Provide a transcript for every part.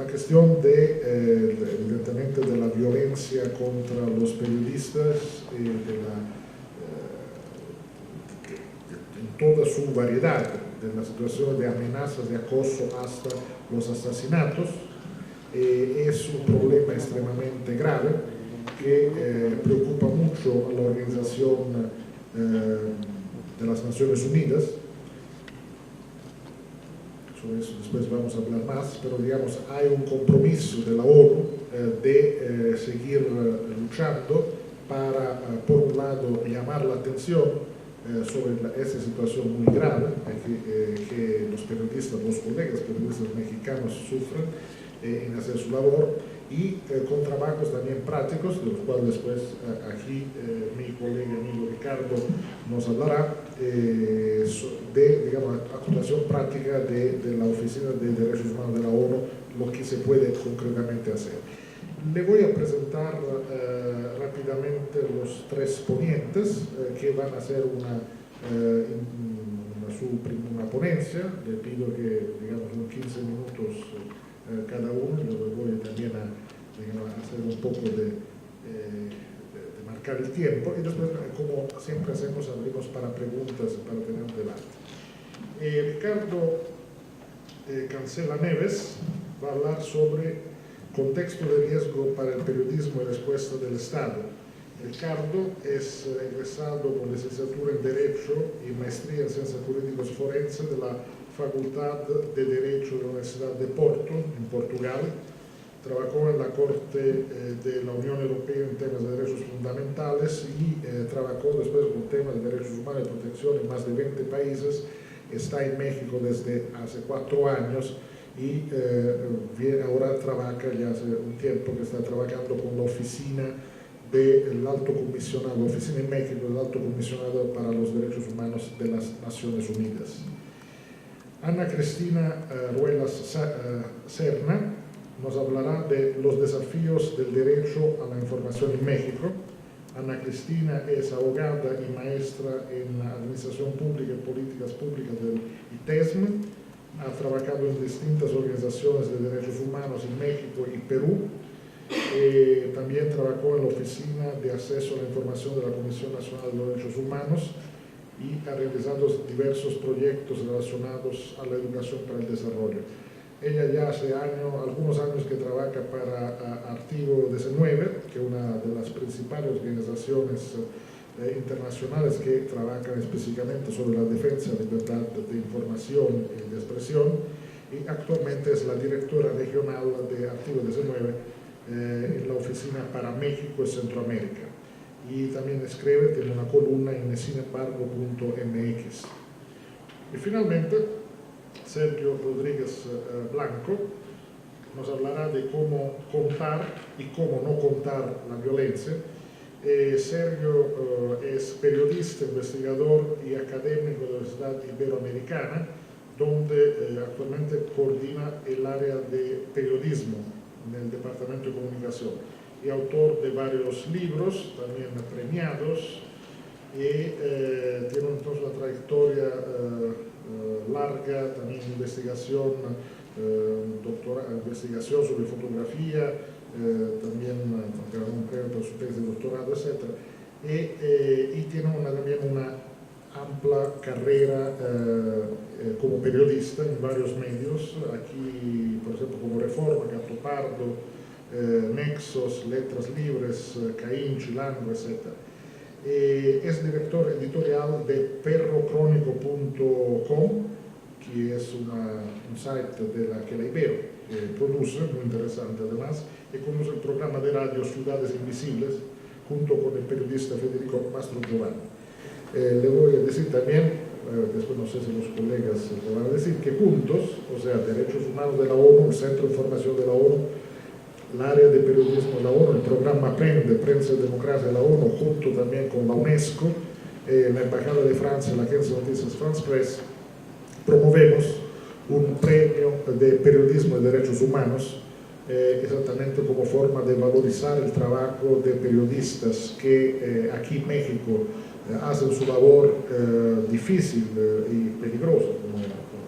la cuestión de, evidentemente, de la violencia contra los periodistas, en toda su variedad, de la situación de amenazas, de acoso hasta los asesinatos. Es un problema extremadamente grave que preocupa mucho a la Organización de las Naciones Unidas. Sobre eso después vamos a hablar más, pero digamos, hay un compromiso de la ONU de seguir luchando para, por un lado, llamar la atención sobre esta situación muy grave que los periodistas, los colegas periodistas mexicanos sufren en hacer su labor, y con trabajos también prácticos, de los cuales después aquí mi colega amigo Ricardo nos hablará, de, digamos, actuación práctica de la Oficina de Derechos Humanos de la ONU, lo que se puede concretamente hacer. Le voy a presentar rápidamente los tres ponentes que van a hacer una ponencia. Le pido que, digamos, en 15 minutos cada uno. Yo voy también a, digamos, a hacer un poco de marcar el tiempo, y después, como siempre hacemos, abrimos para preguntas, para tener un debate. Ricardo Cancela Neves va a hablar sobre contexto de riesgo para el periodismo y respuesta del Estado. Ricardo es egresado con licenciatura en Derecho y maestría en Ciencias Jurídicas Forenses de la Facultad de Derecho de la Universidad de Porto, en Portugal. Trabajó en la Corte de la Unión Europea en temas de derechos fundamentales y trabajó después con temas de derechos humanos y protección en más de 20 países. Está en México desde hace 4 años y ahora trabaja ya hace un tiempo que está trabajando con la oficina del Alto Comisionado, la oficina en México del Alto Comisionado para los Derechos Humanos de las Naciones Unidas. Ana Cristina Ruelas Serna nos hablará de los desafíos del derecho a la información en México. Ana Cristina es abogada y maestra en Administración Pública y Políticas Públicas del ITESM. Ha trabajado en distintas organizaciones de derechos humanos en México y Perú. También trabajó en la Oficina de Acceso a la Información de la Comisión Nacional de los Derechos Humanos y ha realizado diversos proyectos relacionados a la educación para el desarrollo. Ella ya hace algunos años que trabaja para Artículo 19, que es una de las principales organizaciones internacionales que trabajan específicamente sobre la defensa de la libertad de información y de expresión, y actualmente es la directora regional de Artículo 19 en la Oficina para México y Centroamérica. Y también escribe, tiene una columna en sinembargo.mx. Y finalmente, Sergio Rodríguez Blanco nos hablará de cómo contar y cómo no contar la violencia. Sergio es periodista, investigador y académico de la Universidad Iberoamericana, donde actualmente coordina el área de periodismo en el Departamento de Comunicación, y autor de varios libros, también premiados, y tiene entonces una trayectoria larga, también investigación, investigación sobre fotografía, también un premio por su tesis de doctorado, etc. Y tiene también una amplia carrera como periodista en varios medios, aquí, por ejemplo, como Reforma, Gato Pardo, Nexos, Letras Libres, Caín, Chilango, etc. Es director editorial de perrocrónico.com, que es un site que la Ibero produce, muy interesante además, y conduce el programa de radio Ciudades Invisibles, junto con el periodista Federico Mastrogiovanni. Le voy a decir también, después no sé si los colegas le van a decir, que juntos, o sea, Derechos Humanos de la ONU, el Centro de Información de la ONU, el área de periodismo de la ONU, el programa Aprende, Prensa y Democracia de la ONU, junto también con la UNESCO, la Embajada de Francia, la Agencia de Noticias France Press, promovemos un premio de periodismo y derechos humanos, exactamente como forma de valorizar el trabajo de periodistas que aquí en México hacen su labor difícil y peligrosa, como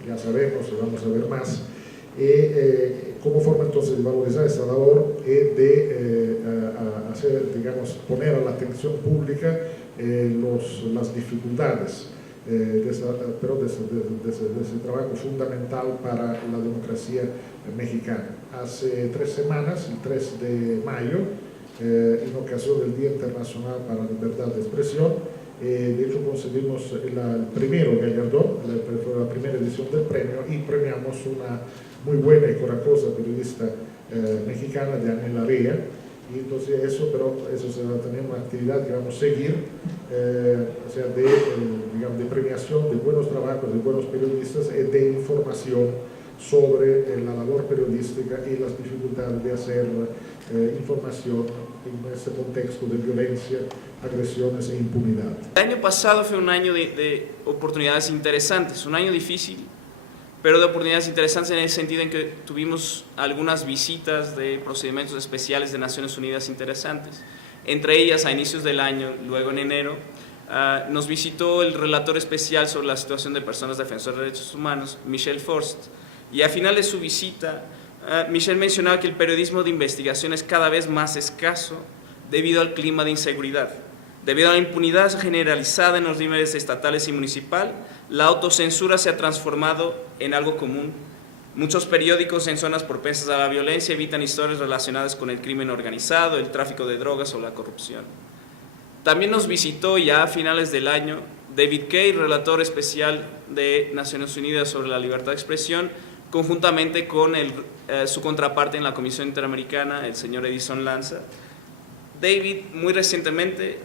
ya sabemos y vamos a ver más, como forma entonces entonces de valorizar esta labor y de hacer, digamos, poner a la atención pública las dificultades de ese trabajo fundamental para la democracia mexicana. Hace 3 semanas, el 3 de mayo, en ocasión del Día Internacional para la Libertad de Expresión, de hecho conseguimos el primero galardón, la primera edición del premio, y premiamos una muy buena y corajosa periodista mexicana, Diana Larea. Y entonces pero eso será también una actividad que vamos a seguir, o sea, digamos, de premiación de buenos trabajos, de buenos periodistas y de información sobre la labor periodística y las dificultades de hacer información en este contexto de violencia, agresiones e impunidad. El año pasado fue un año de oportunidades interesantes, un año difícil, pero de oportunidades interesantes en el sentido en que tuvimos algunas visitas de procedimientos especiales de Naciones Unidas interesantes. Entre ellas, a inicios del año, luego en enero, nos visitó el relator especial sobre la situación de personas defensoras de derechos humanos, Michel Forst, y a final de su visita, Michel mencionaba que el periodismo de investigación es cada vez más escaso debido al clima de inseguridad. Debido a la impunidad generalizada en los niveles estatales y municipal, la autocensura se ha transformado en algo común. Muchos periódicos en zonas propensas a la violencia evitan historias relacionadas con el crimen organizado, el tráfico de drogas o la corrupción. También nos visitó ya a finales del año David Kaye, relator especial de Naciones Unidas sobre la libertad de expresión, conjuntamente con su contraparte en la Comisión Interamericana, el señor Edison Lanza. David, muy recientemente,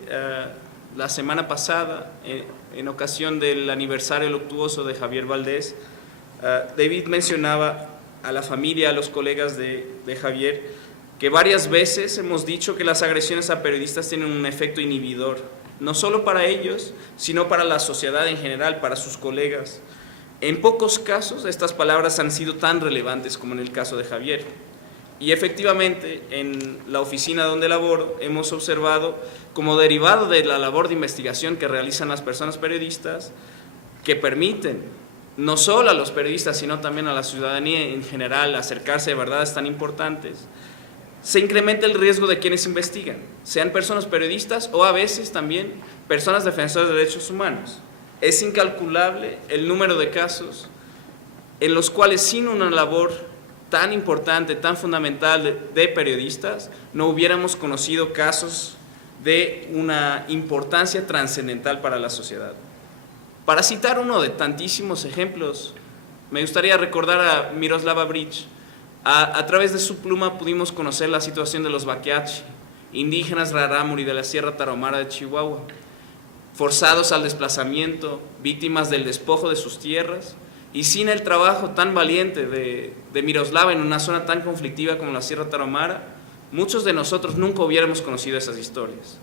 la semana pasada, en ocasión del aniversario luctuoso de Javier Valdés, David mencionaba a la familia, a los colegas de Javier, que varias veces hemos dicho que las agresiones a periodistas tienen un efecto inhibidor, no solo para ellos, sino para la sociedad en general, para sus colegas. En pocos casos estas palabras han sido tan relevantes como en el caso de Javier. Y efectivamente, en la oficina donde laboro, hemos observado, como derivado de la labor de investigación que realizan las personas periodistas, que permiten, no solo a los periodistas, sino también a la ciudadanía en general, acercarse a verdades tan importantes, se incrementa el riesgo de quienes investigan, sean personas periodistas o a veces también personas defensoras de derechos humanos. Es incalculable el número de casos en los cuales, sin una labor tan importante, tan fundamental de periodistas, no hubiéramos conocido casos de una importancia trascendental para la sociedad. Para citar uno de tantísimos ejemplos, me gustaría recordar a Miroslava Breach. A través de su pluma pudimos conocer la situación de los Baquiachi, indígenas rarámuri de la Sierra Tarahumara de Chihuahua, forzados al desplazamiento, víctimas del despojo de sus tierras, y sin el trabajo tan valiente de Miroslava en una zona tan conflictiva como la Sierra Tarahumara, muchos de nosotros nunca hubiéramos conocido esas historias.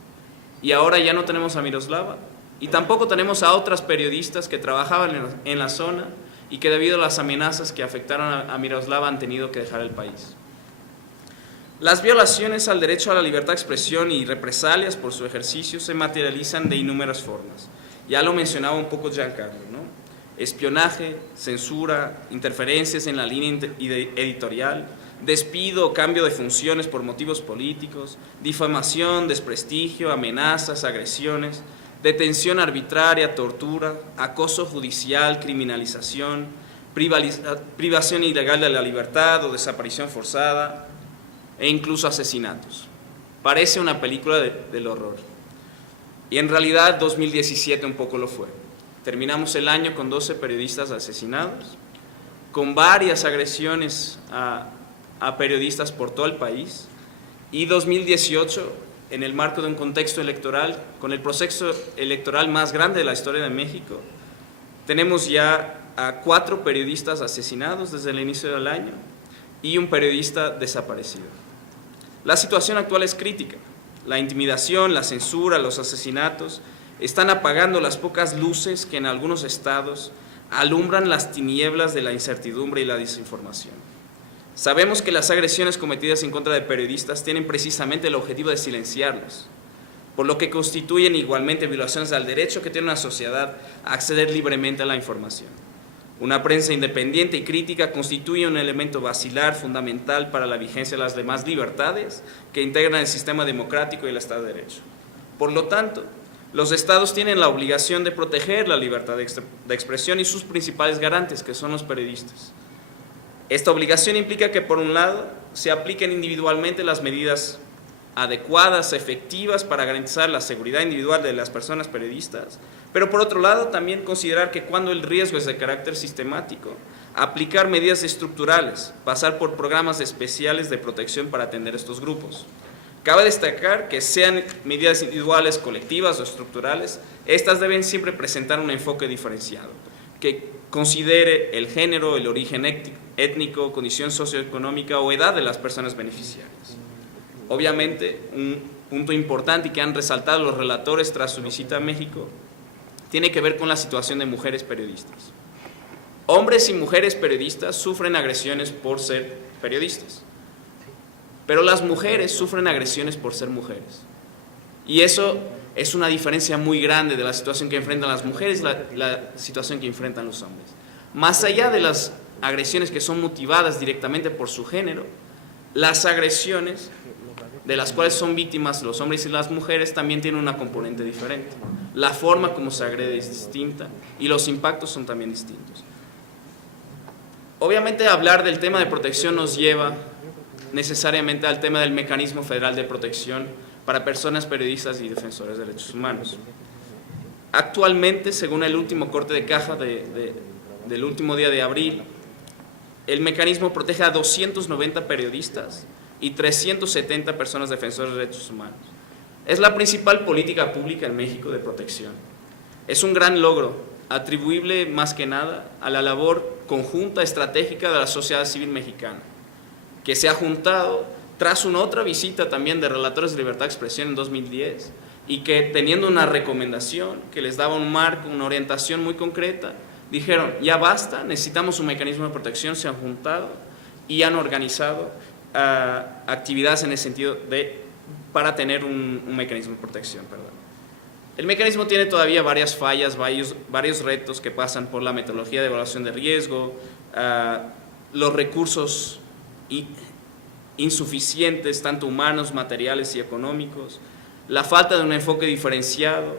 Y ahora ya no tenemos a Miroslava, y tampoco tenemos a otras periodistas que trabajaban en la zona y que debido a las amenazas que afectaron a Miroslava han tenido que dejar el país. Las violaciones al derecho a la libertad de expresión y represalias por su ejercicio se materializan de innumerables formas. Ya lo mencionaba un poco Giancarlo, ¿no? Espionaje, censura, interferencias en la línea editorial, despido o cambio de funciones por motivos políticos, difamación, desprestigio, amenazas, agresiones, detención arbitraria, tortura, acoso judicial, criminalización, privación ilegal de la libertad o desaparición forzada, e incluso asesinatos. Parece una película del horror. Y en realidad 2017 un poco lo fue. Terminamos el año con 12 periodistas asesinados, con varias agresiones a periodistas por todo el país, y 2018, en el marco de un contexto electoral, con el proceso electoral más grande de la historia de México, tenemos ya a 4 periodistas asesinados desde el inicio del año y un periodista desaparecido. La situación actual es crítica. La intimidación, la censura, los asesinatos están apagando las pocas luces que en algunos estados alumbran las tinieblas de la incertidumbre y la desinformación. Sabemos que las agresiones cometidas en contra de periodistas tienen precisamente el objetivo de silenciarlos, por lo que constituyen igualmente violaciones al derecho que tiene una sociedad a acceder libremente a la información. Una prensa independiente y crítica constituye un elemento basilar fundamental para la vigencia de las demás libertades que integran el sistema democrático y el Estado de Derecho. Por lo tanto, los Estados tienen la obligación de proteger la libertad de expresión y sus principales garantes, que son los periodistas. Esta obligación implica que, por un lado, se apliquen individualmente las medidas adecuadas, efectivas para garantizar la seguridad individual de las personas periodistas, pero por otro lado también considerar que cuando el riesgo es de carácter sistemático, aplicar medidas estructurales, pasar por programas especiales de protección para atender estos grupos. Cabe destacar que sean medidas individuales, colectivas o estructurales, estas deben siempre presentar un enfoque diferenciado, que considere el género, el origen étnico, condición socioeconómica o edad de las personas beneficiarias. Obviamente, un punto importante y que han resaltado los relatores tras su visita a México tiene que ver con la situación de mujeres periodistas. Hombres y mujeres periodistas sufren agresiones por ser periodistas, pero las mujeres sufren agresiones por ser mujeres. Y eso es una diferencia muy grande de la situación que enfrentan las mujeres y la situación que enfrentan los hombres. Más allá de las agresiones que son motivadas directamente por su género, las agresiones de las cuales son víctimas los hombres y las mujeres también tienen una componente diferente. La forma como se agrede es distinta y los impactos son también distintos. Obviamente, hablar del tema de protección nos lleva necesariamente al tema del Mecanismo Federal de Protección para personas periodistas y defensores de derechos humanos. Actualmente, según el último corte de caja del último día de abril, el mecanismo protege a 290 periodistas y 370 personas defensoras de derechos humanos. Es la principal política pública en México de protección. Es un gran logro, atribuible más que nada a la labor conjunta estratégica de la sociedad civil mexicana, que se ha juntado tras una otra visita también de relatores de libertad de expresión en 2010 y que, teniendo una recomendación que les daba un marco, una orientación muy concreta, dijeron: ya basta, necesitamos un mecanismo de protección. Se han juntado y han organizado actividades en el sentido para tener un mecanismo de protección. El mecanismo tiene todavía varias fallas, varios retos que pasan por la metodología de evaluación de riesgo, los recursos insuficientes, tanto humanos, materiales y económicos, la falta de un enfoque diferenciado,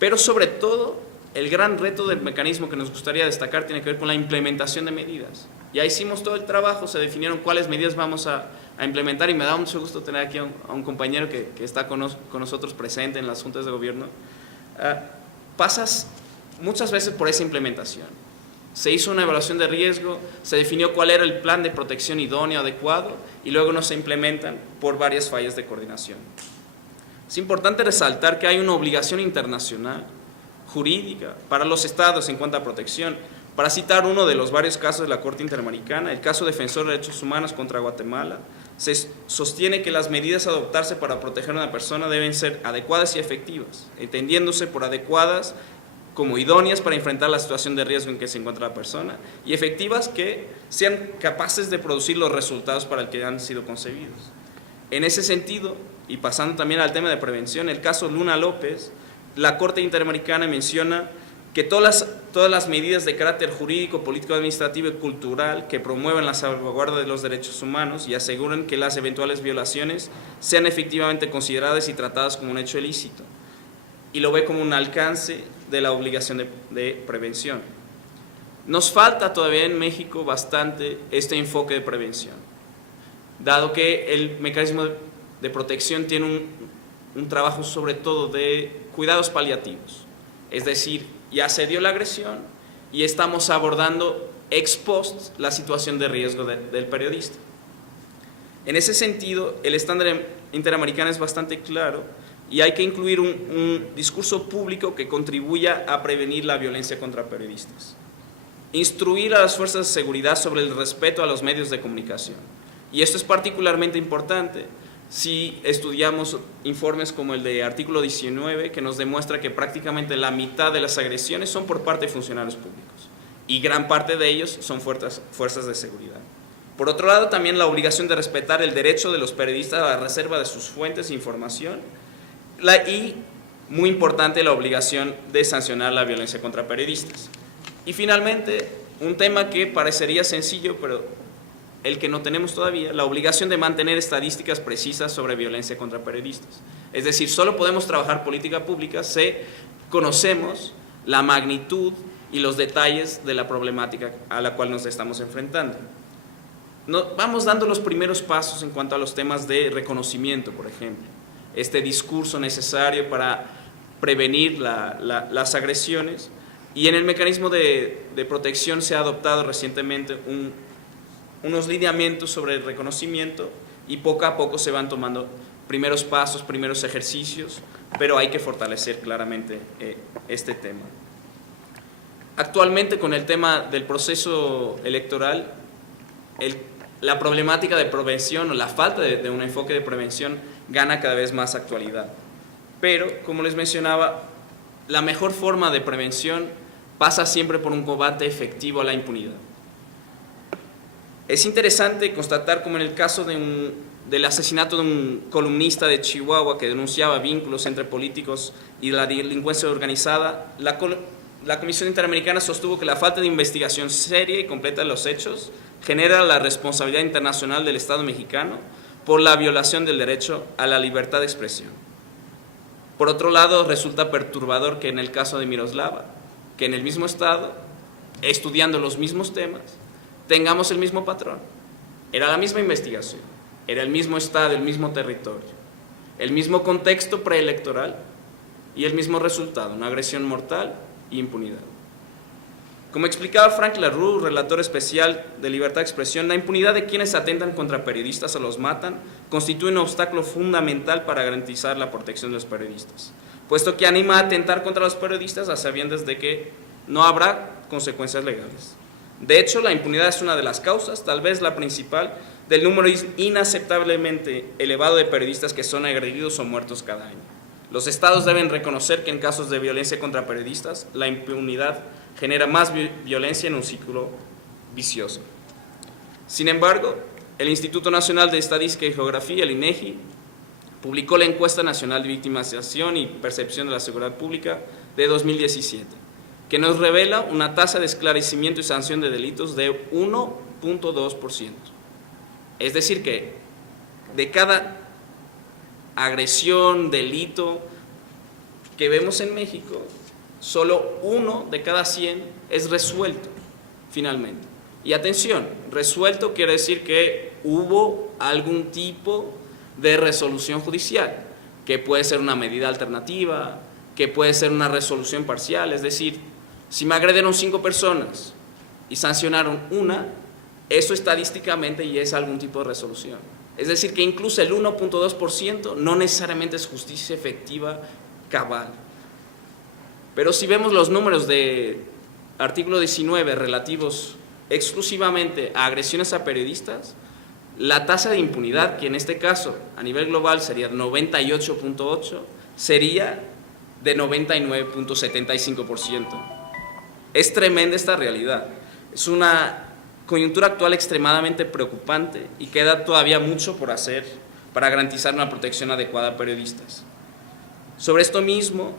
pero sobre todo el gran reto del mecanismo que nos gustaría destacar tiene que ver con la implementación de medidas. Ya hicimos todo el trabajo, se definieron cuáles medidas vamos a implementar y me da mucho gusto tener aquí a un compañero que está con nosotros presente en las juntas de gobierno. Pasas muchas veces por esa implementación. Se hizo una evaluación de riesgo, se definió cuál era el plan de protección idóneo, adecuado, y luego no se implementan por varias fallas de coordinación. Es importante resaltar que hay una obligación internacional jurídica para los estados en cuanto a protección. Para citar uno de los varios casos de la Corte Interamericana, el caso Defensor de Derechos Humanos contra Guatemala, se sostiene que las medidas a adoptarse para proteger a una persona deben ser adecuadas y efectivas, entendiéndose por adecuadas como idóneas para enfrentar la situación de riesgo en que se encuentra la persona, y efectivas que sean capaces de producir los resultados para el que han sido concebidos. En ese sentido, y pasando también al tema de prevención, el caso Luna López, la Corte Interamericana menciona que todas las medidas de carácter jurídico, político, administrativo y cultural que promuevan la salvaguarda de los derechos humanos y aseguren que las eventuales violaciones sean efectivamente consideradas y tratadas como un hecho ilícito, y lo ve como un alcance de la obligación de prevención. Nos falta todavía en México bastante este enfoque de prevención, dado que el mecanismo de protección tiene un trabajo sobre todo de cuidados paliativos, es decir, ya se dio la agresión y estamos abordando ex post la situación de riesgo del periodista. En ese sentido, el estándar interamericano es bastante claro y hay que incluir un discurso público que contribuya a prevenir la violencia contra periodistas. Instruir a las fuerzas de seguridad sobre el respeto a los medios de comunicación. Y esto es particularmente importante si estudiamos informes como el de Artículo 19, que nos demuestra que prácticamente la mitad de las agresiones son por parte de funcionarios públicos y gran parte de ellos son fuerzas de seguridad. Por otro lado, también la obligación de respetar el derecho de los periodistas a la reserva de sus fuentes de información y, muy importante, la obligación de sancionar la violencia contra periodistas. Y finalmente, un tema que parecería sencillo, pero el que no tenemos todavía, la obligación de mantener estadísticas precisas sobre violencia contra periodistas. Es decir, solo podemos trabajar política pública si conocemos la magnitud y los detalles de la problemática a la cual nos estamos enfrentando. Vamos dando los primeros pasos en cuanto a los temas de reconocimiento, por ejemplo. Este discurso necesario para prevenir las agresiones, y en el mecanismo de protección se ha adoptado recientemente unos lineamientos sobre el reconocimiento, y poco a poco se van tomando primeros pasos, primeros ejercicios, pero hay que fortalecer claramente este tema. Actualmente, con el tema del proceso electoral, la problemática de prevención o la falta de un enfoque de prevención gana cada vez más actualidad. Pero, como les mencionaba, la mejor forma de prevención pasa siempre por un combate efectivo a la impunidad. Es interesante constatar como en el caso del asesinato de un columnista de Chihuahua que denunciaba vínculos entre políticos y la delincuencia organizada, la Comisión Interamericana sostuvo que la falta de investigación seria y completa de los hechos genera la responsabilidad internacional del Estado mexicano por la violación del derecho a la libertad de expresión. Por otro lado, resulta perturbador que en el caso de Miroslava, que en el mismo Estado, estudiando los mismos temas, tengamos el mismo patrón. Era la misma investigación, era el mismo Estado, el mismo territorio, el mismo contexto preelectoral y el mismo resultado, una agresión mortal e impunidad. Como explicaba Frank LaRue, relator especial de libertad de expresión, la impunidad de quienes atentan contra periodistas o los matan constituye un obstáculo fundamental para garantizar la protección de los periodistas, puesto que anima a atentar contra los periodistas a sabiendas de que no habrá consecuencias legales. De hecho, la impunidad es una de las causas, tal vez la principal, del número inaceptablemente elevado de periodistas que son agredidos o muertos cada año. Los estados deben reconocer que en casos de violencia contra periodistas, la impunidad genera más violencia en un círculo vicioso. Sin embargo, el Instituto Nacional de Estadística y Geografía, el INEGI, publicó la Encuesta Nacional de Victimización y Percepción de la Seguridad Pública de 2017, que nos revela una tasa de esclarecimiento y sanción de delitos de 1.2%. Es decir, que de cada agresión, delito que vemos en México, solo 1 de cada 100 es resuelto finalmente. Y atención, resuelto quiere decir que hubo algún tipo de resolución judicial, que puede ser una medida alternativa, que puede ser una resolución parcial. Es decir, si me agredieron 5 personas y sancionaron una, eso estadísticamente ya es algún tipo de resolución. Es decir, que incluso el 1.2% no necesariamente es justicia efectiva cabal. Pero si vemos los números de artículo 19 relativos exclusivamente a agresiones a periodistas, la tasa de impunidad, que en este caso a nivel global sería 98.8, sería de 99.75%. Es tremenda esta realidad. Es una coyuntura actual extremadamente preocupante y queda todavía mucho por hacer para garantizar una protección adecuada a periodistas. Sobre esto mismo,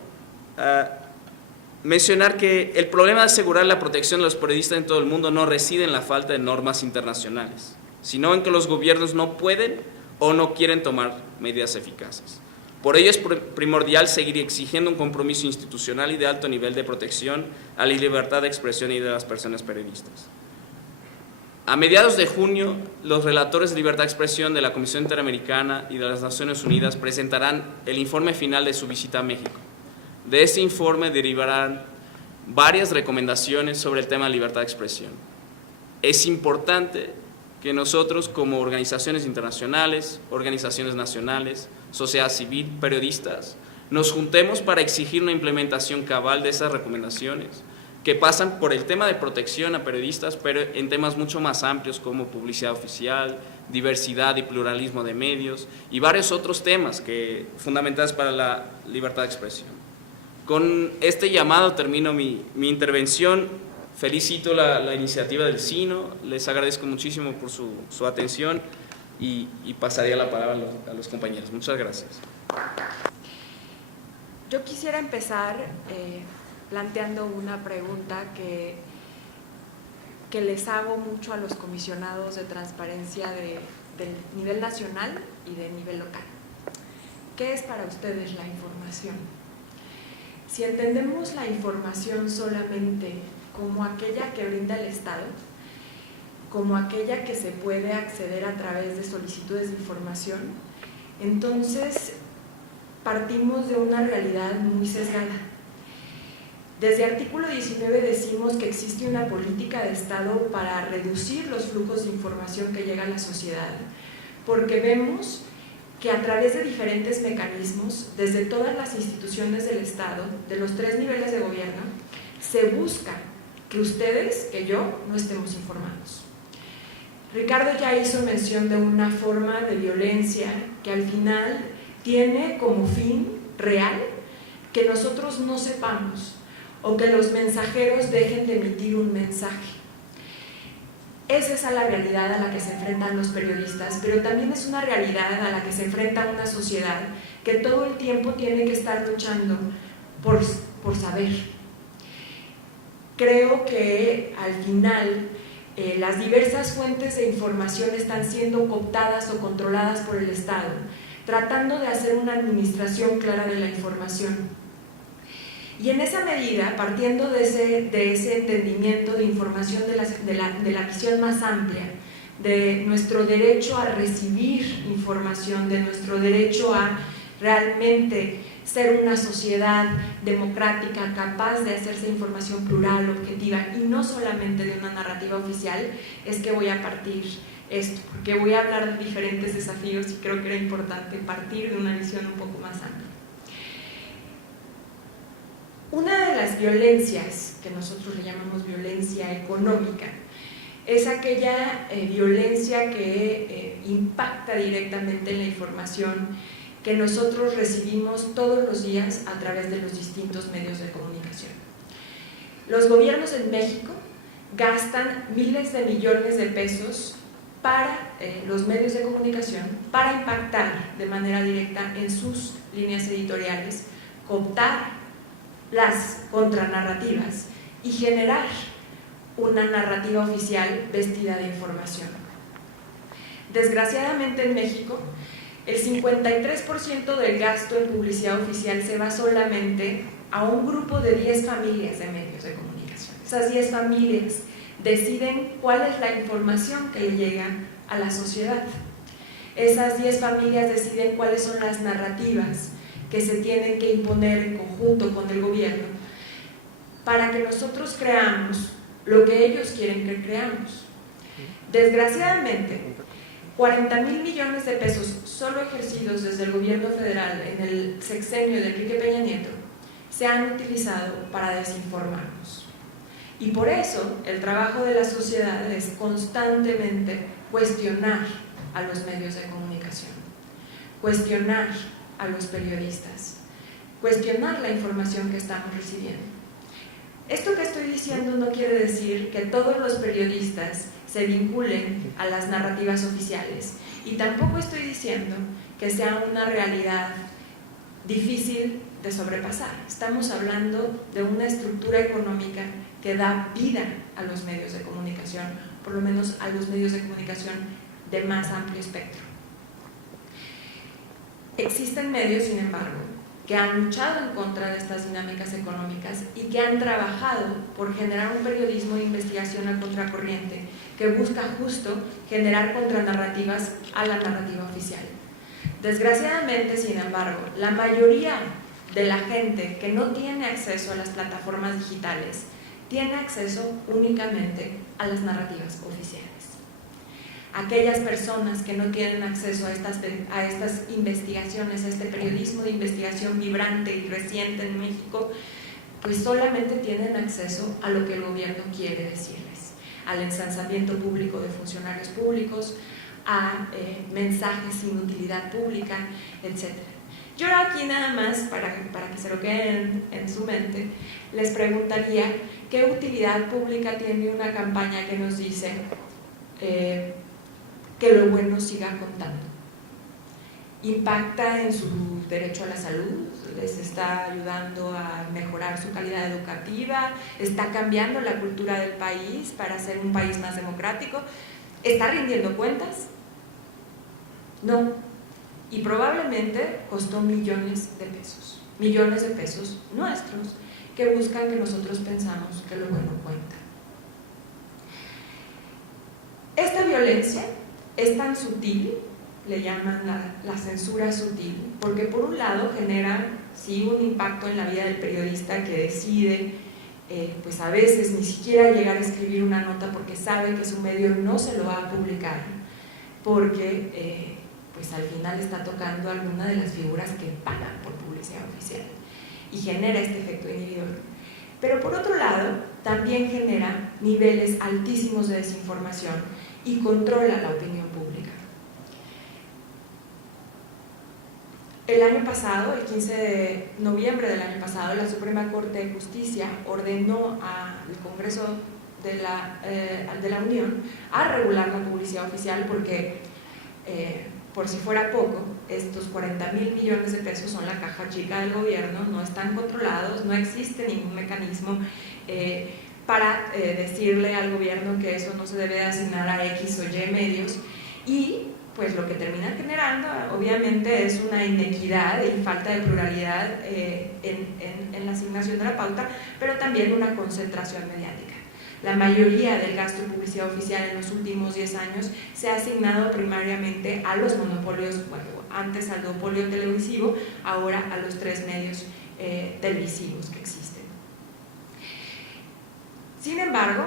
mencionar que el problema de asegurar la protección de los periodistas en todo el mundo no reside en la falta de normas internacionales, sino en que los gobiernos no pueden o no quieren tomar medidas eficaces. Por ello es primordial seguir exigiendo un compromiso institucional y de alto nivel de protección a la libertad de expresión y de las personas periodistas. A mediados de junio, los relatores de libertad de expresión de la Comisión Interamericana y de las Naciones Unidas presentarán el informe final de su visita a México. De este informe derivarán varias recomendaciones sobre el tema de libertad de expresión. Es importante que nosotros, como organizaciones internacionales, organizaciones nacionales, sociedad civil, periodistas, nos juntemos para exigir una implementación cabal de esas recomendaciones, que pasan por el tema de protección a periodistas, pero en temas mucho más amplios como publicidad oficial, diversidad y pluralismo de medios y varios otros temas fundamentales para la libertad de expresión. Con este llamado termino mi intervención. Felicito la iniciativa del CINO, les agradezco muchísimo por su atención y pasaría la palabra a los compañeros. Muchas gracias. Yo quisiera empezar planteando una pregunta que les hago mucho a los comisionados de transparencia del nivel nacional y del nivel local. ¿Qué es para ustedes la información? Si entendemos la información solamente como aquella que brinda el Estado, como aquella que se puede acceder a través de solicitudes de información, entonces partimos de una realidad muy sesgada. Desde artículo 19 decimos que existe una política de Estado para reducir los flujos de información que llega a la sociedad, porque vemos que a través de diferentes mecanismos, desde todas las instituciones del Estado, de los 3 niveles de gobierno, se busca que ustedes, que yo, no estemos informados. Ricardo ya hizo mención de una forma de violencia que al final tiene como fin real que nosotros no sepamos o que los mensajeros dejen de emitir un mensaje. Es esa la realidad a la que se enfrentan los periodistas, pero también es una realidad a la que se enfrenta una sociedad que todo el tiempo tiene que estar luchando por saber. Creo que al final las diversas fuentes de información están siendo cooptadas o controladas por el Estado, tratando de hacer una administración clara de la información. Y en esa medida, partiendo de ese entendimiento de información de la visión más amplia, de nuestro derecho a recibir información, de nuestro derecho a realmente ser una sociedad democrática capaz de hacerse información plural, objetiva y no solamente de una narrativa oficial, es que voy a partir esto, porque voy a hablar de diferentes desafíos y creo que era importante partir de una visión un poco más amplia. Una de las violencias, que nosotros le llamamos violencia económica, es aquella violencia que impacta directamente en la información que nosotros recibimos todos los días a través de los distintos medios de comunicación. Los gobiernos en México gastan miles de millones de pesos para los medios de comunicación, para impactar de manera directa en sus líneas editoriales, cooptar las contranarrativas y generar una narrativa oficial vestida de información. Desgraciadamente en México, el 53% del gasto en publicidad oficial se va solamente a un grupo de 10 familias de medios de comunicación. Esas 10 familias deciden cuál es la información que le llega a la sociedad. Esas 10 familias deciden cuáles son las narrativas que se tienen que imponer en conjunto con el gobierno para que nosotros creamos lo que ellos quieren que creamos. Desgraciadamente, 40,000 millones de pesos solo ejercidos desde el gobierno federal en el sexenio de Enrique Peña Nieto se han utilizado para desinformarnos. Y por eso el trabajo de la sociedad es constantemente cuestionar a los medios de comunicación, cuestionar a los periodistas, cuestionar la información que estamos recibiendo. Esto que estoy diciendo no quiere decir que todos los periodistas se vinculen a las narrativas oficiales y tampoco estoy diciendo que sea una realidad difícil de sobrepasar. Estamos hablando de una estructura económica que da vida a los medios de comunicación, por lo menos a los medios de comunicación de más amplio espectro. Existen medios, sin embargo, que han luchado en contra de estas dinámicas económicas y que han trabajado por generar un periodismo de investigación a contracorriente que busca justo generar contranarrativas a la narrativa oficial. Desgraciadamente, sin embargo, la mayoría de la gente que no tiene acceso a las plataformas digitales tiene acceso únicamente a las narrativas oficiales. Aquellas personas que no tienen acceso a estas investigaciones, a este periodismo de investigación vibrante y reciente en México, pues solamente tienen acceso a lo que el gobierno quiere decirles, al ensalzamiento público de funcionarios públicos, a mensajes sin utilidad pública, etc. Yo aquí nada más, para que se lo queden en su mente, les preguntaría qué utilidad pública tiene una campaña que nos dice que lo bueno siga contando. impacta en su derecho a la salud, les está ayudando a mejorar su calidad educativa, está cambiando la cultura del país para ser un país más democrático, ¿está rindiendo cuentas? No, y probablemente costó millones de pesos nuestros que buscan que nosotros pensamos que lo bueno cuenta. Esta violencia es tan sutil, le llaman la censura sutil, porque por un lado genera sí un impacto en la vida del periodista que decide pues a veces ni siquiera llegar a escribir una nota porque sabe que su medio no se lo va a publicar, porque pues al final está tocando a alguna de las figuras que pagan por publicidad oficial y genera este efecto inhibidor. Pero por otro lado también genera niveles altísimos de desinformación y controla la opinión pública. El año pasado, el 15 de noviembre del año pasado, la Suprema Corte de Justicia ordenó al Congreso de la Unión a regular la publicidad oficial porque, por si fuera poco, estos 40,000 millones de pesos son la caja chica del gobierno, no están controlados, no existe ningún mecanismo para decirle al gobierno que eso no se debe asignar a X o Y medios, y pues lo que termina generando obviamente es una inequidad y falta de pluralidad en la asignación de la pauta, pero también una concentración mediática. La mayoría del gasto en publicidad oficial en los últimos 10 años se ha asignado primariamente a los monopolios, bueno, antes al duopolio televisivo, ahora a los 3 medios televisivos que existen. Sin embargo,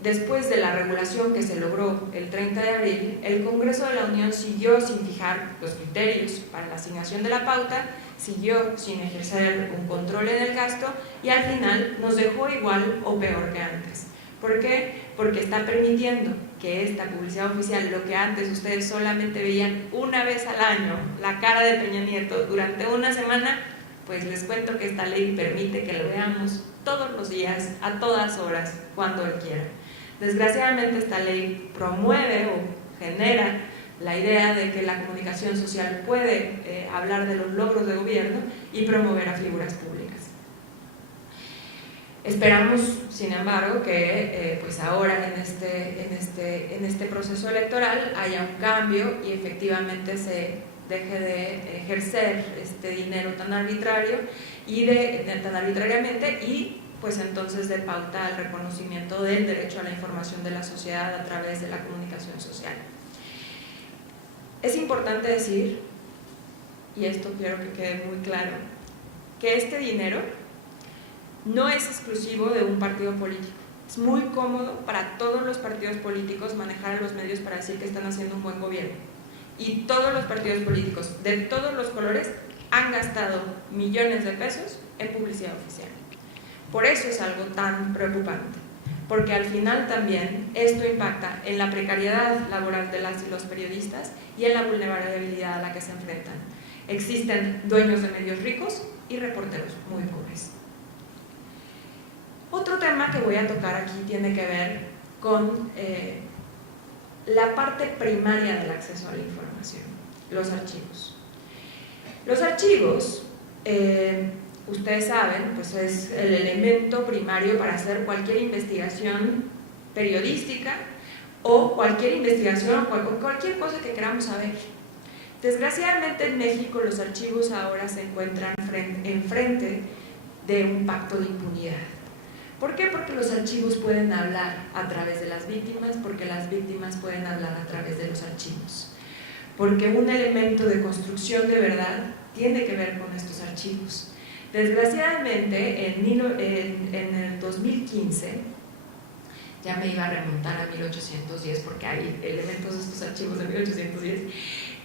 después de la regulación que se logró el 30 de abril, el Congreso de la Unión siguió sin fijar los criterios para la asignación de la pauta, siguió sin ejercer un control en el gasto y al final nos dejó igual o peor que antes. ¿Por qué? Porque está permitiendo que esta publicidad oficial, lo que antes ustedes solamente veían una vez al año, la cara de Peña Nieto durante una semana, pues les cuento que esta ley permite que lo veamos todos los días, a todas horas, cuando él quiera. Desgraciadamente esta ley promueve o genera la idea de que la comunicación social puede hablar de los logros de gobierno y promover a figuras públicas. Esperamos, sin embargo, que pues ahora en este proceso electoral haya un cambio y efectivamente se deje de ejercer este dinero tan arbitrario tan arbitrariamente y pues entonces de pauta al reconocimiento del derecho a la información de la sociedad a través de la comunicación social. Es importante decir, y esto quiero que quede muy claro, que este dinero no es exclusivo de un partido político. Es muy cómodo para todos los partidos políticos manejar a los medios para decir que están haciendo un buen gobierno. Y todos los partidos políticos de todos los colores han gastado millones de pesos en publicidad oficial. Por eso es algo tan preocupante, porque al final también esto impacta en la precariedad laboral de las y los periodistas y en la vulnerabilidad a la que se enfrentan. Existen dueños de medios ricos y reporteros muy pobres. Otro tema que voy a tocar aquí tiene que ver con la parte primaria del acceso a la información, los archivos. Los archivos, ustedes saben, pues es el elemento primario para hacer cualquier investigación periodística o cualquier investigación o cualquier cosa que queramos saber. Desgraciadamente en México los archivos ahora se encuentran enfrente de un pacto de impunidad. ¿Por qué? Porque los archivos pueden hablar a través de las víctimas, porque las víctimas pueden hablar a través de los archivos. Porque un elemento de construcción de verdad tiene que ver con estos archivos. Desgraciadamente, en el 2015, ya me iba a remontar a 1810 porque hay elementos de estos archivos de 1810,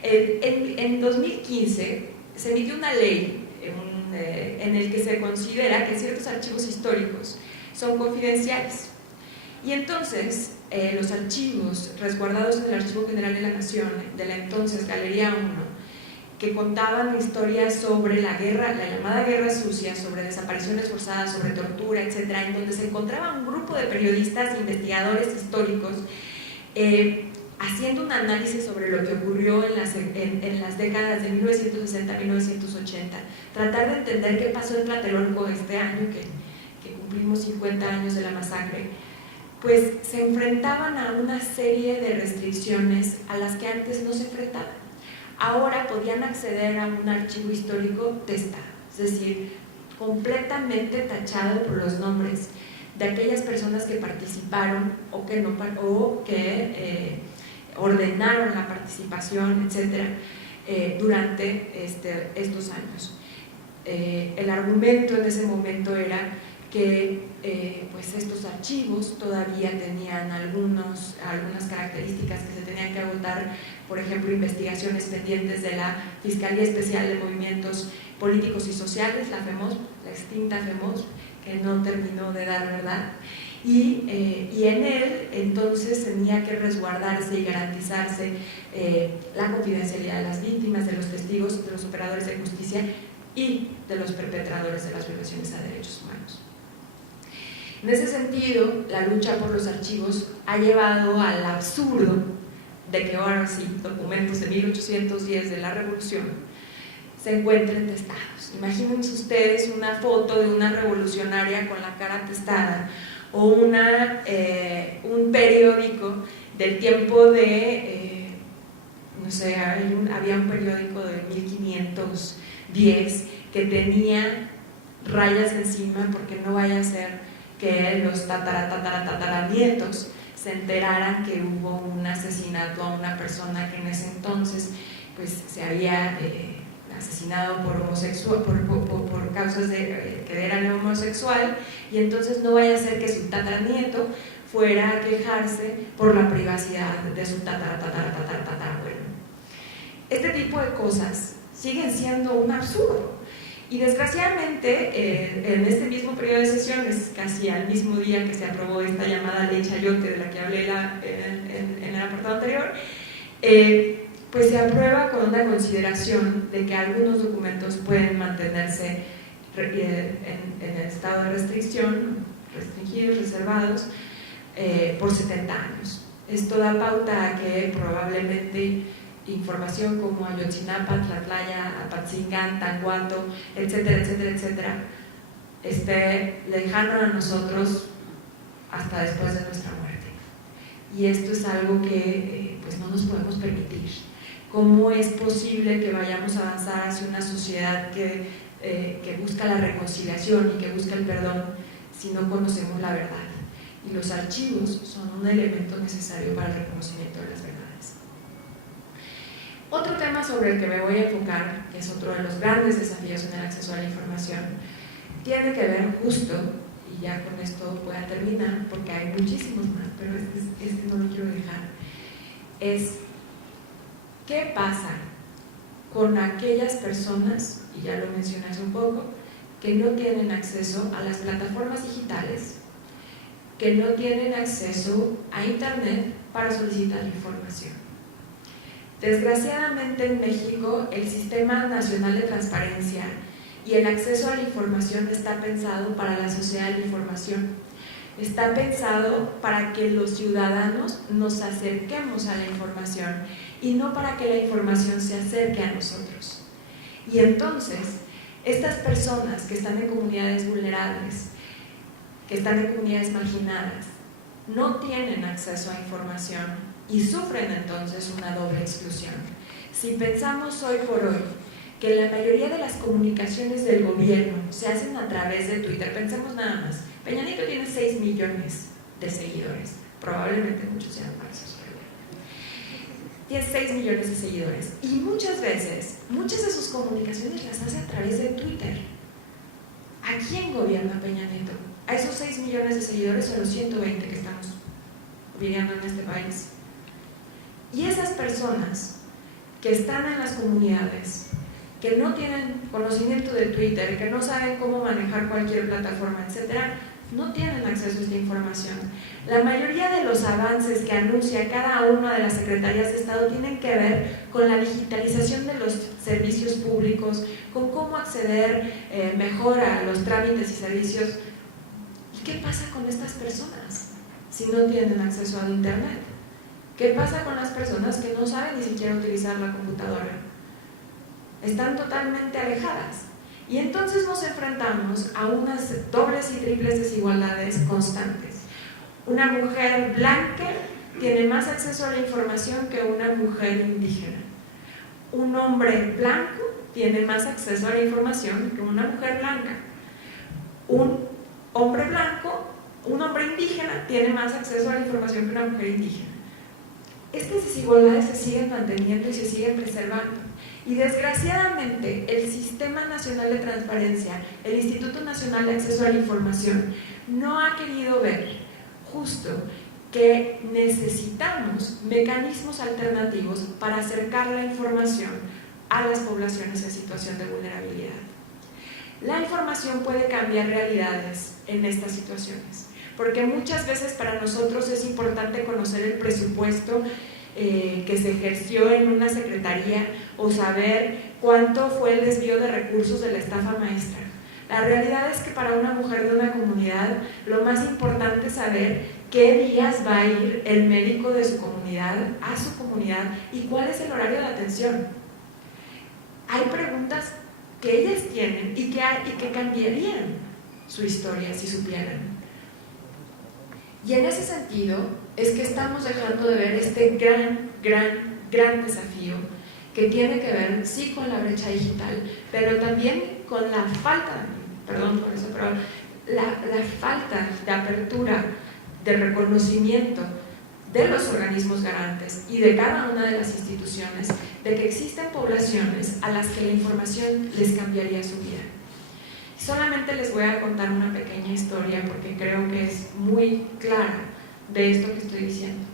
en 2015 se emitió una ley en el que se considera que ciertos archivos históricos son confidenciales. Y entonces, los archivos resguardados en el Archivo General de la Nación, de la entonces Galería 1, que contaban historias sobre la guerra, la llamada Guerra Sucia, sobre desapariciones forzadas, sobre tortura, etcétera, en donde se encontraba un grupo de periodistas e investigadores históricos haciendo un análisis sobre lo que ocurrió en las décadas de 1960 a 1980, tratar de entender qué pasó en Tlatelolco este año, que cumplimos 50 años de la masacre, pues se enfrentaban a una serie de restricciones a las que antes no se enfrentaban. Ahora podían acceder a un archivo histórico testado, es decir, completamente tachado por los nombres de aquellas personas que participaron o que ordenaron la participación, etcétera, durante estos años. El argumento en ese momento era que pues estos archivos todavía tenían algunas características que se tenían que agotar, por ejemplo, investigaciones pendientes de la Fiscalía Especial de Movimientos Políticos y Sociales, la FEMOS, la extinta FEMOS, que no terminó de dar verdad, y en él entonces tenía que resguardarse y garantizarse la confidencialidad de las víctimas, de los testigos, de los operadores de justicia y de los perpetradores de las violaciones a derechos humanos. En ese sentido, la lucha por los archivos ha llevado al absurdo de que ahora sí, documentos de 1810 de la Revolución se encuentren testados. Imagínense ustedes una foto de una revolucionaria con la cara testada, o un periódico del tiempo de, no sé, había un periódico de 1510 que tenía rayas encima porque no vaya a ser que los tataranietos se enteraran que hubo un asesinato a una persona que en ese entonces pues se había asesinado por homosexual, por causas de que era homosexual, y entonces no vaya a ser que su tataranieto fuera a quejarse por la privacidad de su tatarabuelo. Este tipo de cosas siguen siendo un absurdo. Y desgraciadamente, en este mismo periodo de sesiones, casi al mismo día que se aprobó esta llamada ley Chayote, de la que hablé en el apartado anterior, pues se aprueba con una consideración de que algunos documentos pueden mantenerse en el estado de restricción, restringidos, reservados, por 70 años. Esto da pauta a que probablemente información como Ayotzinapa, Tlatlaya, Apatzingán, Tanguato, etcétera, etcétera, etcétera, esté lejano a nosotros hasta después de nuestra muerte. Y esto es algo que pues no nos podemos permitir. ¿Cómo es posible que vayamos a avanzar hacia una sociedad que busca la reconciliación y que busca el perdón si no conocemos la verdad? Y los archivos son un elemento necesario para el reconocimiento de las verdades. Otro tema sobre el que me voy a enfocar, que es otro de los grandes desafíos en el acceso a la información, tiene que ver justo, y ya con esto voy a terminar porque hay muchísimos más, pero este no lo quiero dejar, es ¿qué pasa con aquellas personas, y ya lo mencioné hace un poco, que no tienen acceso a las plataformas digitales, que no tienen acceso a Internet para solicitar información? Desgraciadamente en México el Sistema Nacional de Transparencia y el acceso a la información está pensado para la sociedad de la información. Está pensado para que los ciudadanos nos acerquemos a la información y no para que la información se acerque a nosotros. Y entonces, estas personas que están en comunidades vulnerables, que están en comunidades marginadas, no tienen acceso a información y sufren entonces una doble exclusión. Si pensamos hoy por hoy que la mayoría de las comunicaciones del gobierno se hacen a través de Twitter, pensemos nada más, Peña Nieto tiene 6 millones de seguidores, probablemente muchos sean falsos, tiene 6 millones de seguidores, y muchas veces, muchas de sus comunicaciones las hace a través de Twitter. ¿A quién gobierna Peña Nieto? ¿A esos 6 millones de seguidores o a los 120 que estamos viviendo en este país? Y esas personas que están en las comunidades, que no tienen conocimiento de Twitter, que no saben cómo manejar cualquier plataforma, etcétera, no tienen acceso a esta información. La mayoría de los avances que anuncia cada una de las secretarías de Estado tienen que ver con la digitalización de los servicios públicos, con cómo acceder mejor a los trámites y servicios. ¿Y qué pasa con estas personas si no tienen acceso a Internet? ¿Qué pasa con las personas que no saben ni siquiera utilizar la computadora? Están totalmente alejadas. Y entonces nos enfrentamos a unas dobles y triples desigualdades constantes. Una mujer blanca tiene más acceso a la información que una mujer indígena. Un hombre blanco tiene más acceso a la información que una mujer blanca. Un hombre blanco, un hombre indígena tiene más acceso a la información que una mujer indígena. Estas desigualdades se siguen manteniendo y se siguen preservando. Y desgraciadamente el Sistema Nacional de Transparencia, el Instituto Nacional de Acceso a la Información, no ha querido ver justo que necesitamos mecanismos alternativos para acercar la información a las poblaciones en situación de vulnerabilidad. La información puede cambiar realidades en estas situaciones, porque muchas veces para nosotros es importante conocer el presupuesto que se ejerció en una secretaría o saber cuánto fue el desvío de recursos de la estafa maestra. La realidad es que para una mujer de una comunidad lo más importante es saber qué días va a ir el médico de su comunidad a su comunidad y cuál es el horario de atención. Hay preguntas que ellas tienen y que cambiarían su historia si supieran. Y en ese sentido es que estamos dejando de ver este gran desafío que tiene que ver sí con la brecha digital, pero también con la falta, perdón por eso, pero la falta de apertura, de reconocimiento de los organismos garantes y de cada una de las instituciones de que existen poblaciones a las que la información les cambiaría su vida. Solamente les voy a contar una pequeña historia porque creo que es muy clara de esto que estoy diciendo.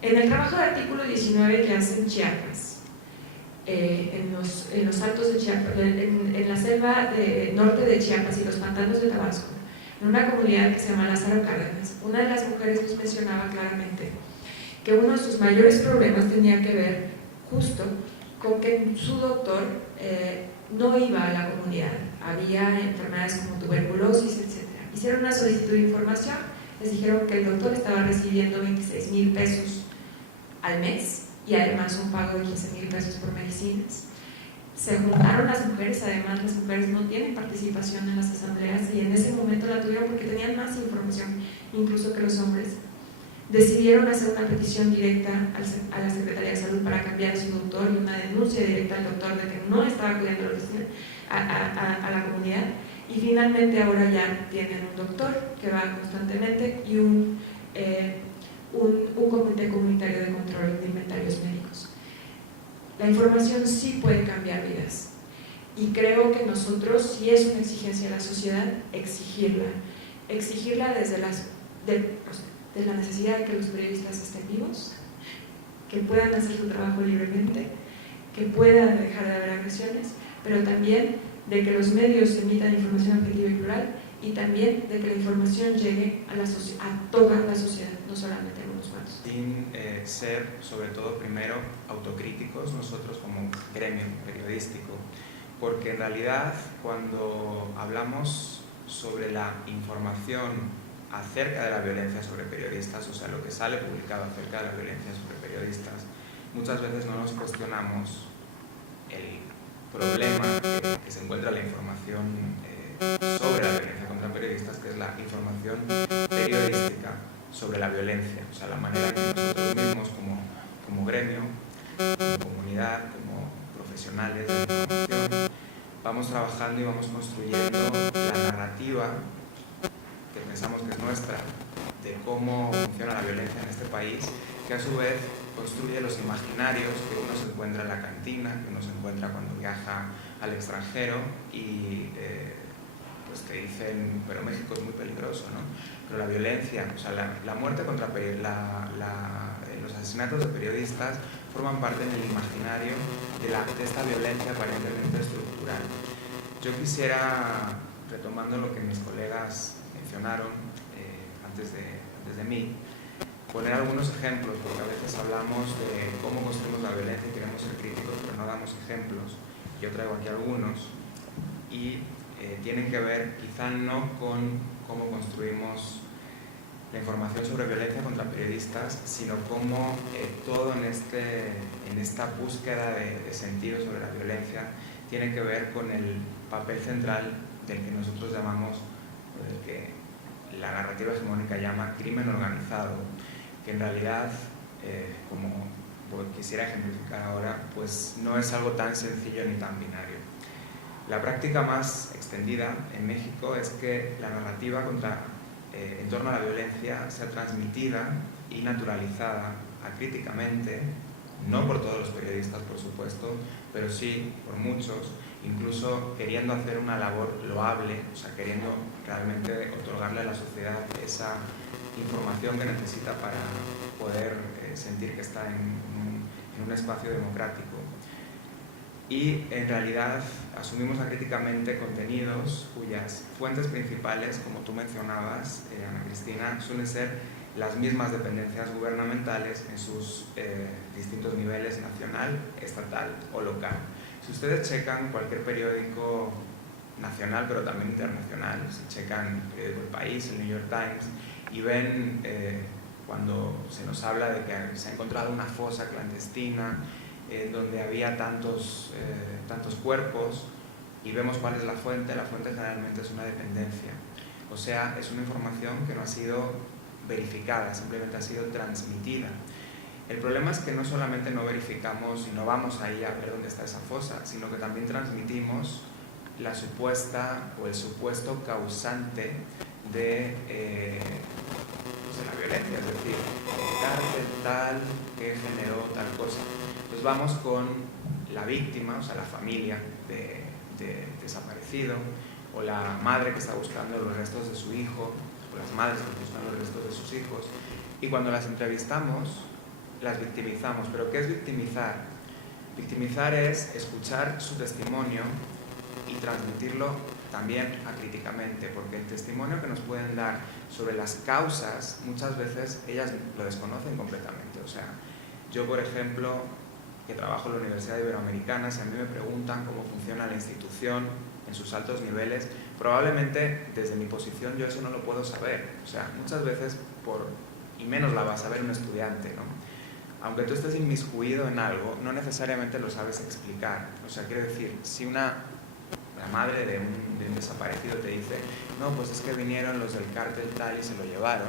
En el trabajo de artículo 19 que hace en Chiapas, en los altos de Chiapas, en la selva norte de Chiapas y los pantanos de Tabasco, en una comunidad que se llama Lázaro Cárdenas, una de las mujeres nos mencionaba claramente que uno de sus mayores problemas tenía que ver justo con que su doctor no iba a la comunidad. Había enfermedades como tuberculosis, etc. Hicieron una solicitud de información, les dijeron que el doctor estaba recibiendo 26,000 pesos al mes y además un pago de 15,000 pesos por medicinas. Se juntaron las mujeres, además las mujeres no tienen participación en las asambleas y en ese momento la tuvieron porque tenían más información incluso que los hombres. Decidieron hacer una petición directa a la Secretaría de Salud para cambiar a su doctor y una denuncia directa al doctor de que no estaba cuidando a la comunidad, y finalmente ahora ya tienen un doctor que va constantemente y un comité comunitario de control de inventarios médicos. La información sí puede cambiar vidas y creo que nosotros, si es una exigencia de la sociedad, exigirla desde de la necesidad de que los periodistas estén vivos, que puedan hacer su trabajo libremente, que puedan dejar de haber agresiones, pero también de que los medios emitan información objetiva y plural y también de que la información llegue a toda la sociedad, no solamente a unos cuantos. Sin ser, sobre todo, primero, autocríticos nosotros como gremio periodístico, porque en realidad cuando hablamos sobre la información acerca de la violencia sobre periodistas, o sea, lo que sale publicado acerca de la violencia sobre periodistas, muchas veces no nos cuestionamos el problema que se encuentra en la información sobre la violencia contra periodistas, que es la información periodística sobre la violencia, o sea, la manera en que nosotros mismos como gremio, como comunidad, como profesionales de la información, vamos trabajando y vamos construyendo la narrativa que pensamos que es nuestra, de cómo funciona la violencia en este país, que a su vez construye los imaginarios que uno se encuentra en la cantina, que uno se encuentra cuando viaja al extranjero y pues te dicen, pero México es muy peligroso, ¿no? Pero la violencia, o sea, la muerte contra los asesinatos de periodistas forman parte del imaginario de esta violencia aparentemente estructural. Yo quisiera, retomando lo que mis colegas mencionaron antes de mí, poner algunos ejemplos, porque a veces hablamos de cómo construimos la violencia y queremos ser críticos, pero no damos ejemplos. Yo traigo aquí algunos y tienen que ver quizá no con cómo construimos la información sobre violencia contra periodistas, sino cómo todo en esta búsqueda de sentido sobre la violencia tiene que ver con el papel central del que nosotros llamamos, o del que la narrativa hegemónica llama crimen organizado, que en realidad, como quisiera ejemplificar ahora, pues no es algo tan sencillo ni tan binario. La práctica más extendida en México es que la narrativa en torno a la violencia sea transmitida y naturalizada acríticamente, no por todos los periodistas, por supuesto, pero sí por muchos, incluso queriendo hacer una labor loable, o sea, queriendo realmente otorgarle a la sociedad esa información que necesita para poder sentir que está en un espacio democrático. Y en realidad asumimos acríticamente contenidos cuyas fuentes principales, como tú mencionabas, Ana Cristina, suelen ser las mismas dependencias gubernamentales en sus distintos niveles, nacional, estatal o local. Si ustedes checan cualquier periódico nacional, pero también internacional, si checan el periódico El País, el New York Times, y ven cuando se nos habla de que se ha encontrado una fosa clandestina donde había tantos cuerpos, y vemos cuál es la fuente generalmente es una dependencia. O sea, es una información que no ha sido verificada, simplemente ha sido transmitida. El problema es que no solamente no verificamos y no vamos ahí a ver dónde está esa fosa, sino que también transmitimos la supuesta o el supuesto causante de la violencia, es decir, el cártel tal que generó tal cosa. Entonces vamos con la víctima, o sea, la familia de desaparecido, o la madre que está buscando los restos de su hijo, o las madres que están buscando los restos de sus hijos, y cuando las entrevistamos, las victimizamos. ¿Pero qué es victimizar? Victimizar es escuchar su testimonio y transmitirlo también acríticamente, porque el testimonio que nos pueden dar sobre las causas, muchas veces ellas lo desconocen completamente. O sea, yo, por ejemplo, que trabajo en la Universidad Iberoamericana, si a mí me preguntan cómo funciona la institución en sus altos niveles, probablemente desde mi posición yo eso no lo puedo saber. O sea, muchas veces, y menos la va a saber un estudiante, ¿no? Aunque tú estés inmiscuido en algo, no necesariamente lo sabes explicar. O sea, quiero decir, si la madre de un desaparecido te dice, no, pues es que vinieron los del cártel tal y se lo llevaron,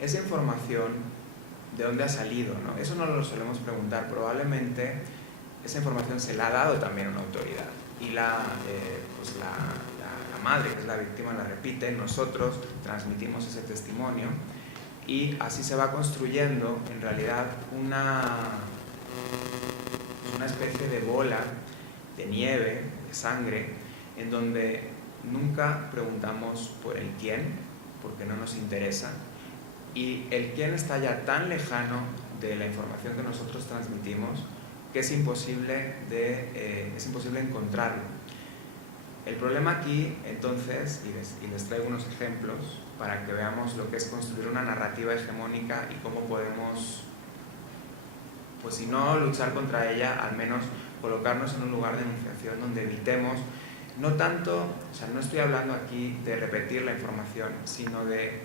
esa información, ¿de dónde ha salido? ¿No? Eso no lo solemos preguntar. Probablemente esa información se la ha dado también a una autoridad. Y la madre, que es la víctima, la repite, nosotros transmitimos ese testimonio, y así se va construyendo en realidad una especie de bola de nieve, de sangre, en donde nunca preguntamos por el quién, porque no nos interesa, y el quién está ya tan lejano de la información que nosotros transmitimos que es imposible encontrarlo. El problema aquí, entonces, y les traigo unos ejemplos para que veamos lo que es construir una narrativa hegemónica y cómo podemos, pues si no luchar contra ella, al menos colocarnos en un lugar de enunciación donde evitemos, no tanto, o sea, no estoy hablando aquí de repetir la información, sino de,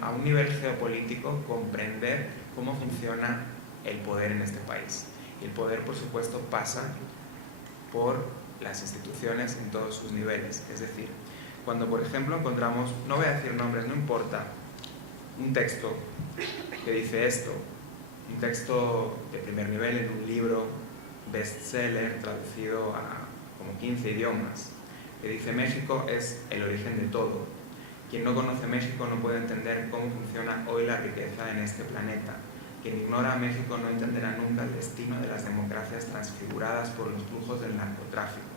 a un nivel geopolítico, comprender cómo funciona el poder en este país. Y el poder, por supuesto, pasa por las instituciones en todos sus niveles. Es decir, cuando, por ejemplo, encontramos, no voy a decir nombres, no importa, un texto que dice esto, un texto de primer nivel en un libro bestseller traducido a como 15 idiomas, que dice México es el origen de todo. Quien no conoce México no puede entender cómo funciona hoy la riqueza en este planeta. Quien ignora a México no entenderá nunca el destino de las democracias transfiguradas por los flujos del narcotráfico.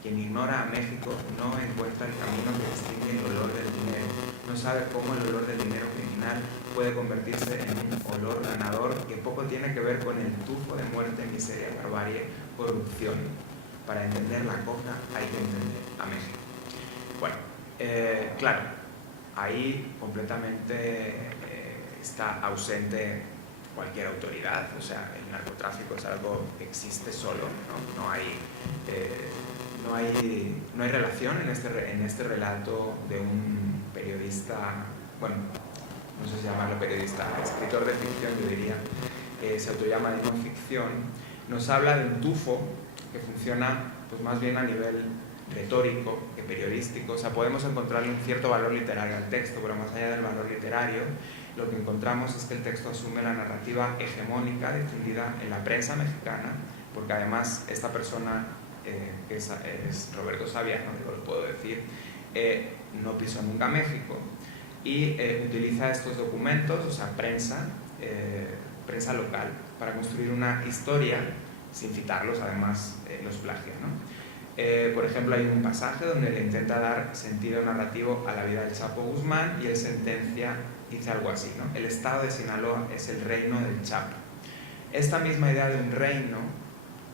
Quien ignora a México no encuentra el camino que distingue el olor del dinero. No sabe cómo el olor del dinero criminal puede convertirse en un olor ganador que poco tiene que ver con el tufo de muerte, miseria, barbarie, corrupción. Para entender la coca hay que entender a México. Bueno, claro, ahí completamente está ausente cualquier autoridad. O sea, el narcotráfico es algo que existe solo, ¿no? No hay relación en este relato de un periodista, bueno, no sé si llamarlo periodista, escritor de ficción, yo diría, se autollama de no ficción, nos habla de un tufo que funciona pues más bien a nivel retórico que periodístico. O sea, podemos encontrarle un cierto valor literario al texto, pero más allá del valor literario, lo que encontramos es que el texto asume la narrativa hegemónica difundida en la prensa mexicana, porque además esta persona, que es Roberto Saviano, digo, lo puedo decir, no pisó nunca México, y utiliza estos documentos, o sea, prensa local, para construir una historia, sin citarlos, además los plagia, ¿no? Por ejemplo, hay un pasaje donde le intenta dar sentido narrativo a la vida del Chapo Guzmán, y él sentencia, dice algo así, ¿no? El estado de Sinaloa es el reino del Chapo. Esta misma idea de un reino,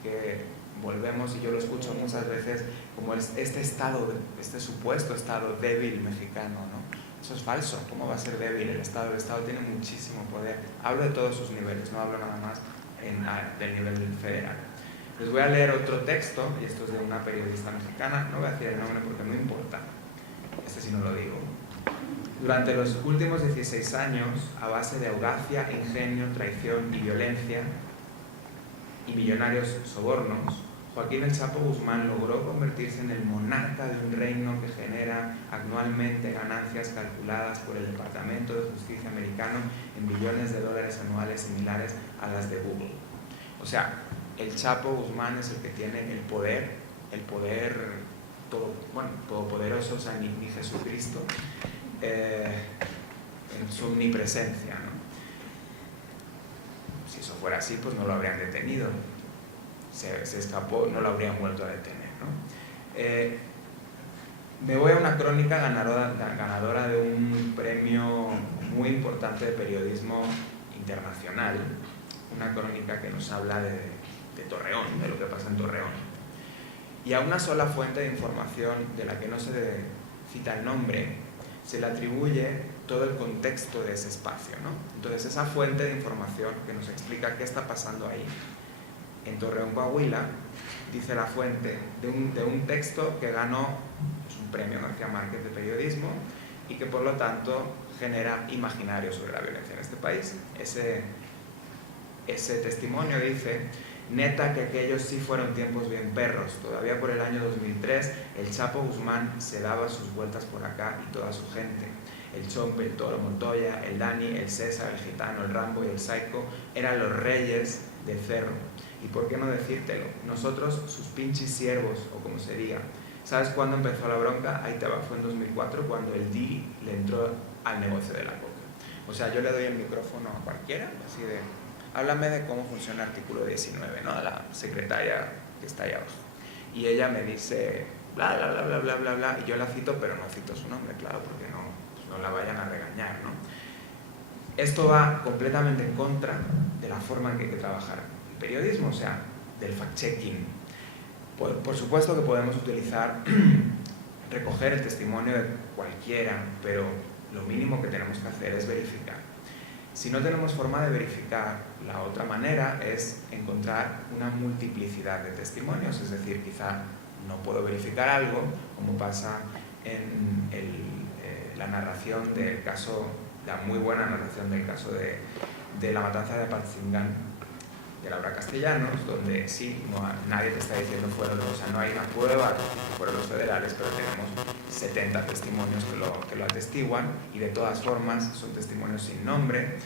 que volvemos, y yo lo escucho muchas veces, como este estado, este supuesto estado débil mexicano, ¿no? Eso es falso. ¿Cómo va a ser débil el Estado? El Estado tiene muchísimo poder. Hablo de todos sus niveles, no hablo nada más del nivel federal. Les voy a leer otro texto, y esto es de una periodista mexicana, no voy a decir el nombre porque no importa, este sí no lo digo. Durante los últimos 16 años, a base de audacia, ingenio, traición y violencia, y millonarios sobornos, Joaquín el Chapo Guzmán logró convertirse en el monarca de un reino que genera anualmente ganancias calculadas por el Departamento de Justicia americano en billones de dólares anuales similares a las de Google. O sea, el Chapo Guzmán es el que tiene el poder todopoderoso, o sea, ni Jesucristo, en su omnipresencia, ¿no? Si eso fuera así, pues no lo habrían detenido. Se escapó, no lo habrían vuelto a detener, ¿no? Me voy a una crónica ganadora de un premio muy importante de periodismo internacional, una crónica que nos habla de Torreón, de lo que pasa en Torreón. Y a una sola fuente de información, de la que no se cita el nombre, se le atribuye todo el contexto de ese espacio, ¿no? Entonces, esa fuente de información que nos explica qué está pasando ahí, en Torreón, Coahuila, dice la fuente, de un texto que ganó un premio García Márquez de periodismo, y que por lo tanto genera imaginario sobre la violencia en este país. Ese testimonio dice: neta que aquellos sí fueron tiempos bien perros. Todavía por el año 2003 el Chapo Guzmán se daba sus vueltas por acá, y toda su gente, el Chompe, el Toro Montoya, el Dani, el César, el Gitano, el Rambo y el Psycho, eran los reyes del cerro. Y por qué no decírtelo, nosotros sus pinches siervos, o como se diga. ¿Sabes cuándo empezó la bronca? Ahí te va, fue en 2004, cuando el Diri le entró al negocio de la coca. O sea, yo le doy el micrófono a cualquiera, así de: háblame de cómo funciona el artículo 19, ¿no? A la secretaria que está ahí abajo. Y ella me dice bla, bla, bla, bla, bla, bla, bla, y yo la cito, pero no cito su nombre, claro, porque no la vayan a regañar, ¿no? Esto va completamente en contra de la forma en que hay que trabajar el periodismo, o sea, del fact-checking. Por supuesto que podemos recoger el testimonio de cualquiera, pero lo mínimo que tenemos que hacer es verificar. Si no tenemos forma de verificar, la otra manera es encontrar una multiplicidad de testimonios, es decir, quizá no puedo verificar algo, como pasa en la narración del caso, la muy buena narración del caso de la matanza de Apatzingán, de Laura Castellanos, donde sí, nadie te está diciendo o sea, no hay una prueba que fueron los federales, pero tenemos 70 testimonios que lo atestiguan, y de todas formas son testimonios sin nombre,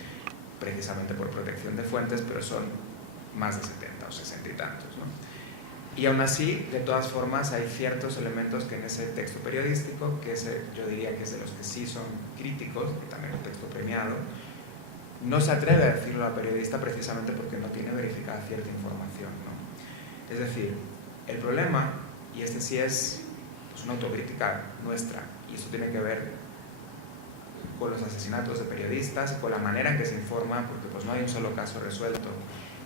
precisamente por protección de fuentes, pero son más de 70 o 60 y tantos, ¿no? Y aún así, de todas formas, hay ciertos elementos que en ese texto periodístico, que yo diría que es de los que sí son críticos, que también es un texto premiado, no se atreve a decirlo a la periodista precisamente porque no tiene verificada cierta información, ¿no? Es decir, el problema, y este sí es pues una autocrítica nuestra, y esto tiene que ver con los asesinatos de periodistas, con la manera en que se informa, porque pues no hay un solo caso resuelto.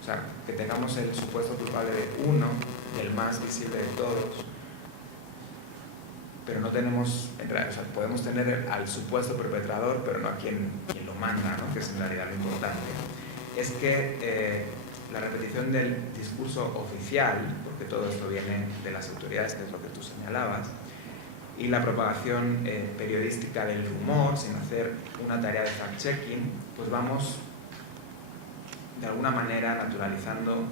O sea, que tengamos el supuesto culpable de uno, del más visible de todos, pero no tenemos, o sea, podemos tener al supuesto perpetrador, pero no a quien lo manda, ¿no? Que es en realidad lo importante. Es que la repetición del discurso oficial, porque todo esto viene de las autoridades, que es lo que tú señalabas, y la propagación periodística del rumor, sin hacer una tarea de fact-checking, pues vamos de alguna manera naturalizando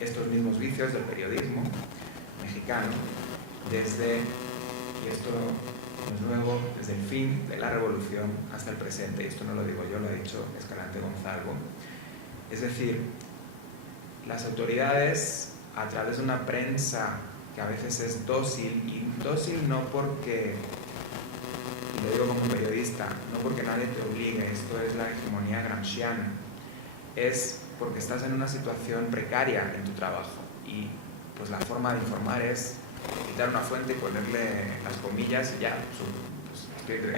estos mismos vicios del periodismo mexicano desde, y esto no es nuevo, desde el fin de la revolución hasta el presente, y esto no lo digo yo, lo ha dicho Escalante Gonzalvo. Es decir, las autoridades, a través de una prensa que a veces es dócil, y dócil no porque, y lo digo como periodista, no porque nadie te obligue, esto es la hegemonía gramsciana, es porque estás en una situación precaria en tu trabajo, y pues la forma de informar es quitar una fuente y ponerle las comillas y ya, pues,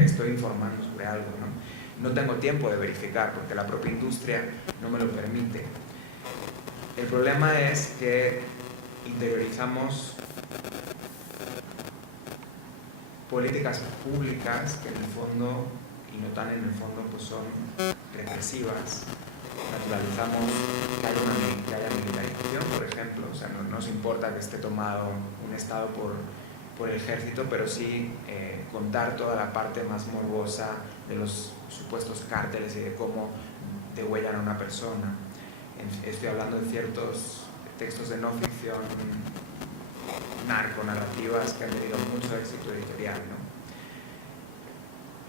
estoy informando sobre algo, ¿no? No tengo tiempo de verificar porque la propia industria no me lo permite. El problema es que interiorizamos políticas públicas que en el fondo, y no tan en el fondo, pues son represivas. Naturalizamos que haya militarización, por ejemplo, o sea, no nos importa que esté tomado un estado por el ejército, pero sí contar toda la parte más morbosa de los supuestos cárteles y de cómo degüellan a una persona. Estoy hablando de ciertos textos de no ficción narconarrativas que han tenido mucho éxito editorial, ¿no?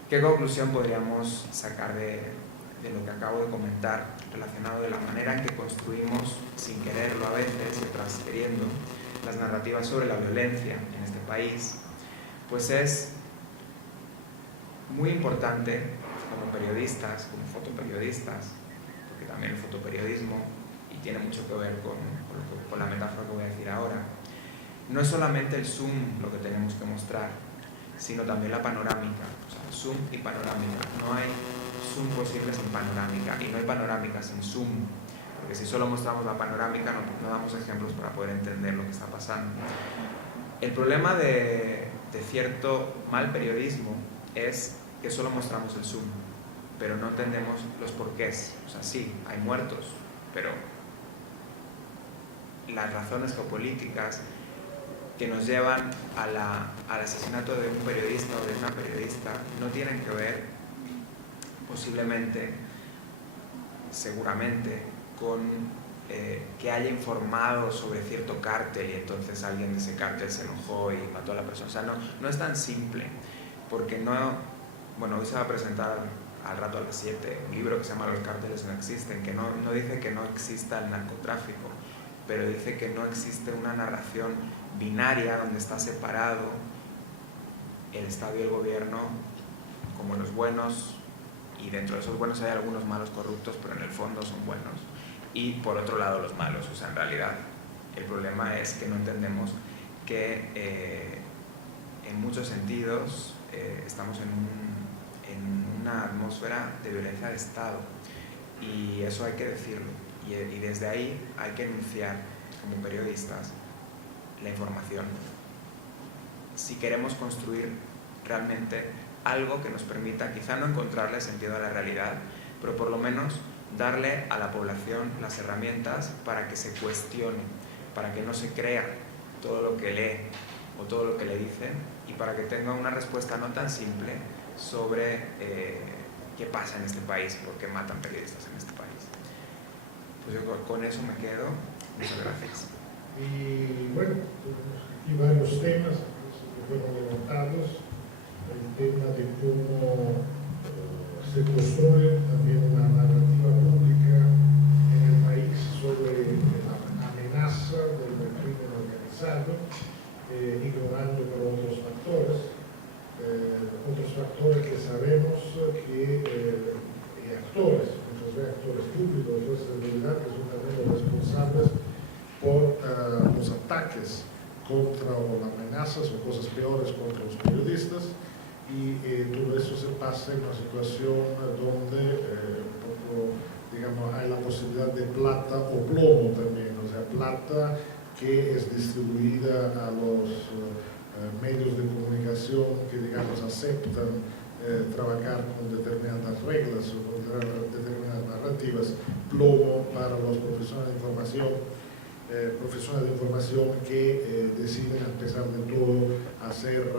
¿Qué conclusión podríamos sacar de lo que acabo de comentar relacionado de la manera en que construimos, sin quererlo a veces, y otras queriendo, las narrativas sobre la violencia en este país? Pues es muy importante como periodistas, como fotoperiodistas, porque también el fotoperiodismo, y tiene mucho que ver con la metáfora que voy a decir ahora, no es solamente el zoom lo que tenemos que mostrar, sino también la panorámica, o sea, zoom y panorámica. No hay zoom posible sin panorámica, y no hay panorámica sin zoom, porque si solo mostramos la panorámica no damos ejemplos para poder entender lo que está pasando. El problema de cierto mal periodismo es que solo mostramos el zoom, pero no entendemos los porqués. O sea, sí, hay muertos, pero las razones geopolíticas que nos llevan al asesinato de un periodista o de una periodista no tienen que ver posiblemente, seguramente, con que haya informado sobre cierto cártel y entonces alguien de ese cártel se enojó y mató a la persona. O sea, no es tan simple, porque hoy se va a presentar al rato a las 7 un libro que se llama Los cárteles no existen, que no dice que no exista el narcotráfico, pero dice que no existe una narración binaria donde está separado el Estado y el gobierno como los buenos, y dentro de esos buenos hay algunos malos corruptos, pero en el fondo son buenos, y por otro lado los malos. O sea, en realidad el problema es que no entendemos que en muchos sentidos estamos en una atmósfera de violencia de Estado, y eso hay que decirlo, y desde ahí hay que enunciar como periodistas la información si queremos construir realmente algo que nos permita quizá no encontrarle sentido a la realidad, pero por lo menos darle a la población las herramientas para que se cuestione, para que no se crea todo lo que lee o todo lo que le dicen, y para que tenga una respuesta no tan simple sobre qué pasa en este país, por qué matan periodistas en este país. Pues yo con eso me quedo. Muchas gracias. Y bueno, aquí varios temas que fueron levantados. El tema de cómo se construye también una narrativa pública en el país sobre la amenaza del crimen organizado, ignorando por otros factores que sabemos que actores, muchas veces actores públicos, fuerzas de seguridad, que son también los responsables por los ataques contra, o las amenazas o cosas peores contra los periodistas, y todo eso se pasa en una situación donde un poco, digamos, hay la posibilidad de plata o plomo también, o sea, plata que es distribuida a los medios de comunicación que, digamos, aceptan trabajar con determinadas reglas o con determinadas narrativas, plomo para los profesionales de información profesionales de información que deciden, a pesar de todo, hacer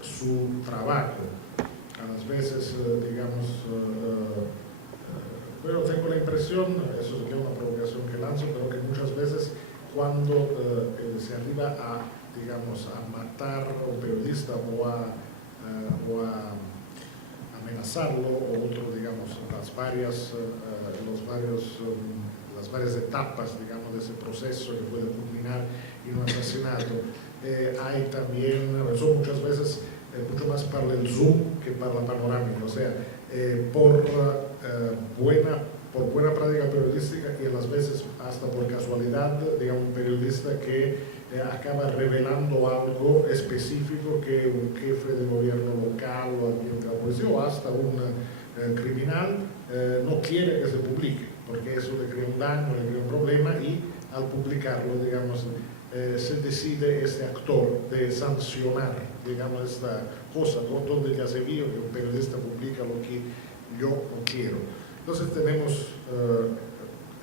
su trabajo. A las veces, digamos, pero tengo la impresión, eso es una provocación que lanzo, pero que muchas veces cuando se arriba a, digamos, a matar a un periodista o a amenazarlo, o otro, digamos, las varias etapas, digamos, de ese proceso que puede culminar en un asesinato, hay también, son muchas veces mucho más para el zoom que para la panorámica, o sea, por buena práctica periodística y a las veces hasta por casualidad, digamos, un periodista que acaba revelando algo específico que un jefe de gobierno local o alguien de la policía o hasta un criminal no quiere que se publique, porque eso le crea un daño, le crea un problema, y al publicarlo, digamos, se decide este actor de sancionar, digamos, esta cosa, donde ya se vio que un periodista publica lo que yo no quiero. Entonces tenemos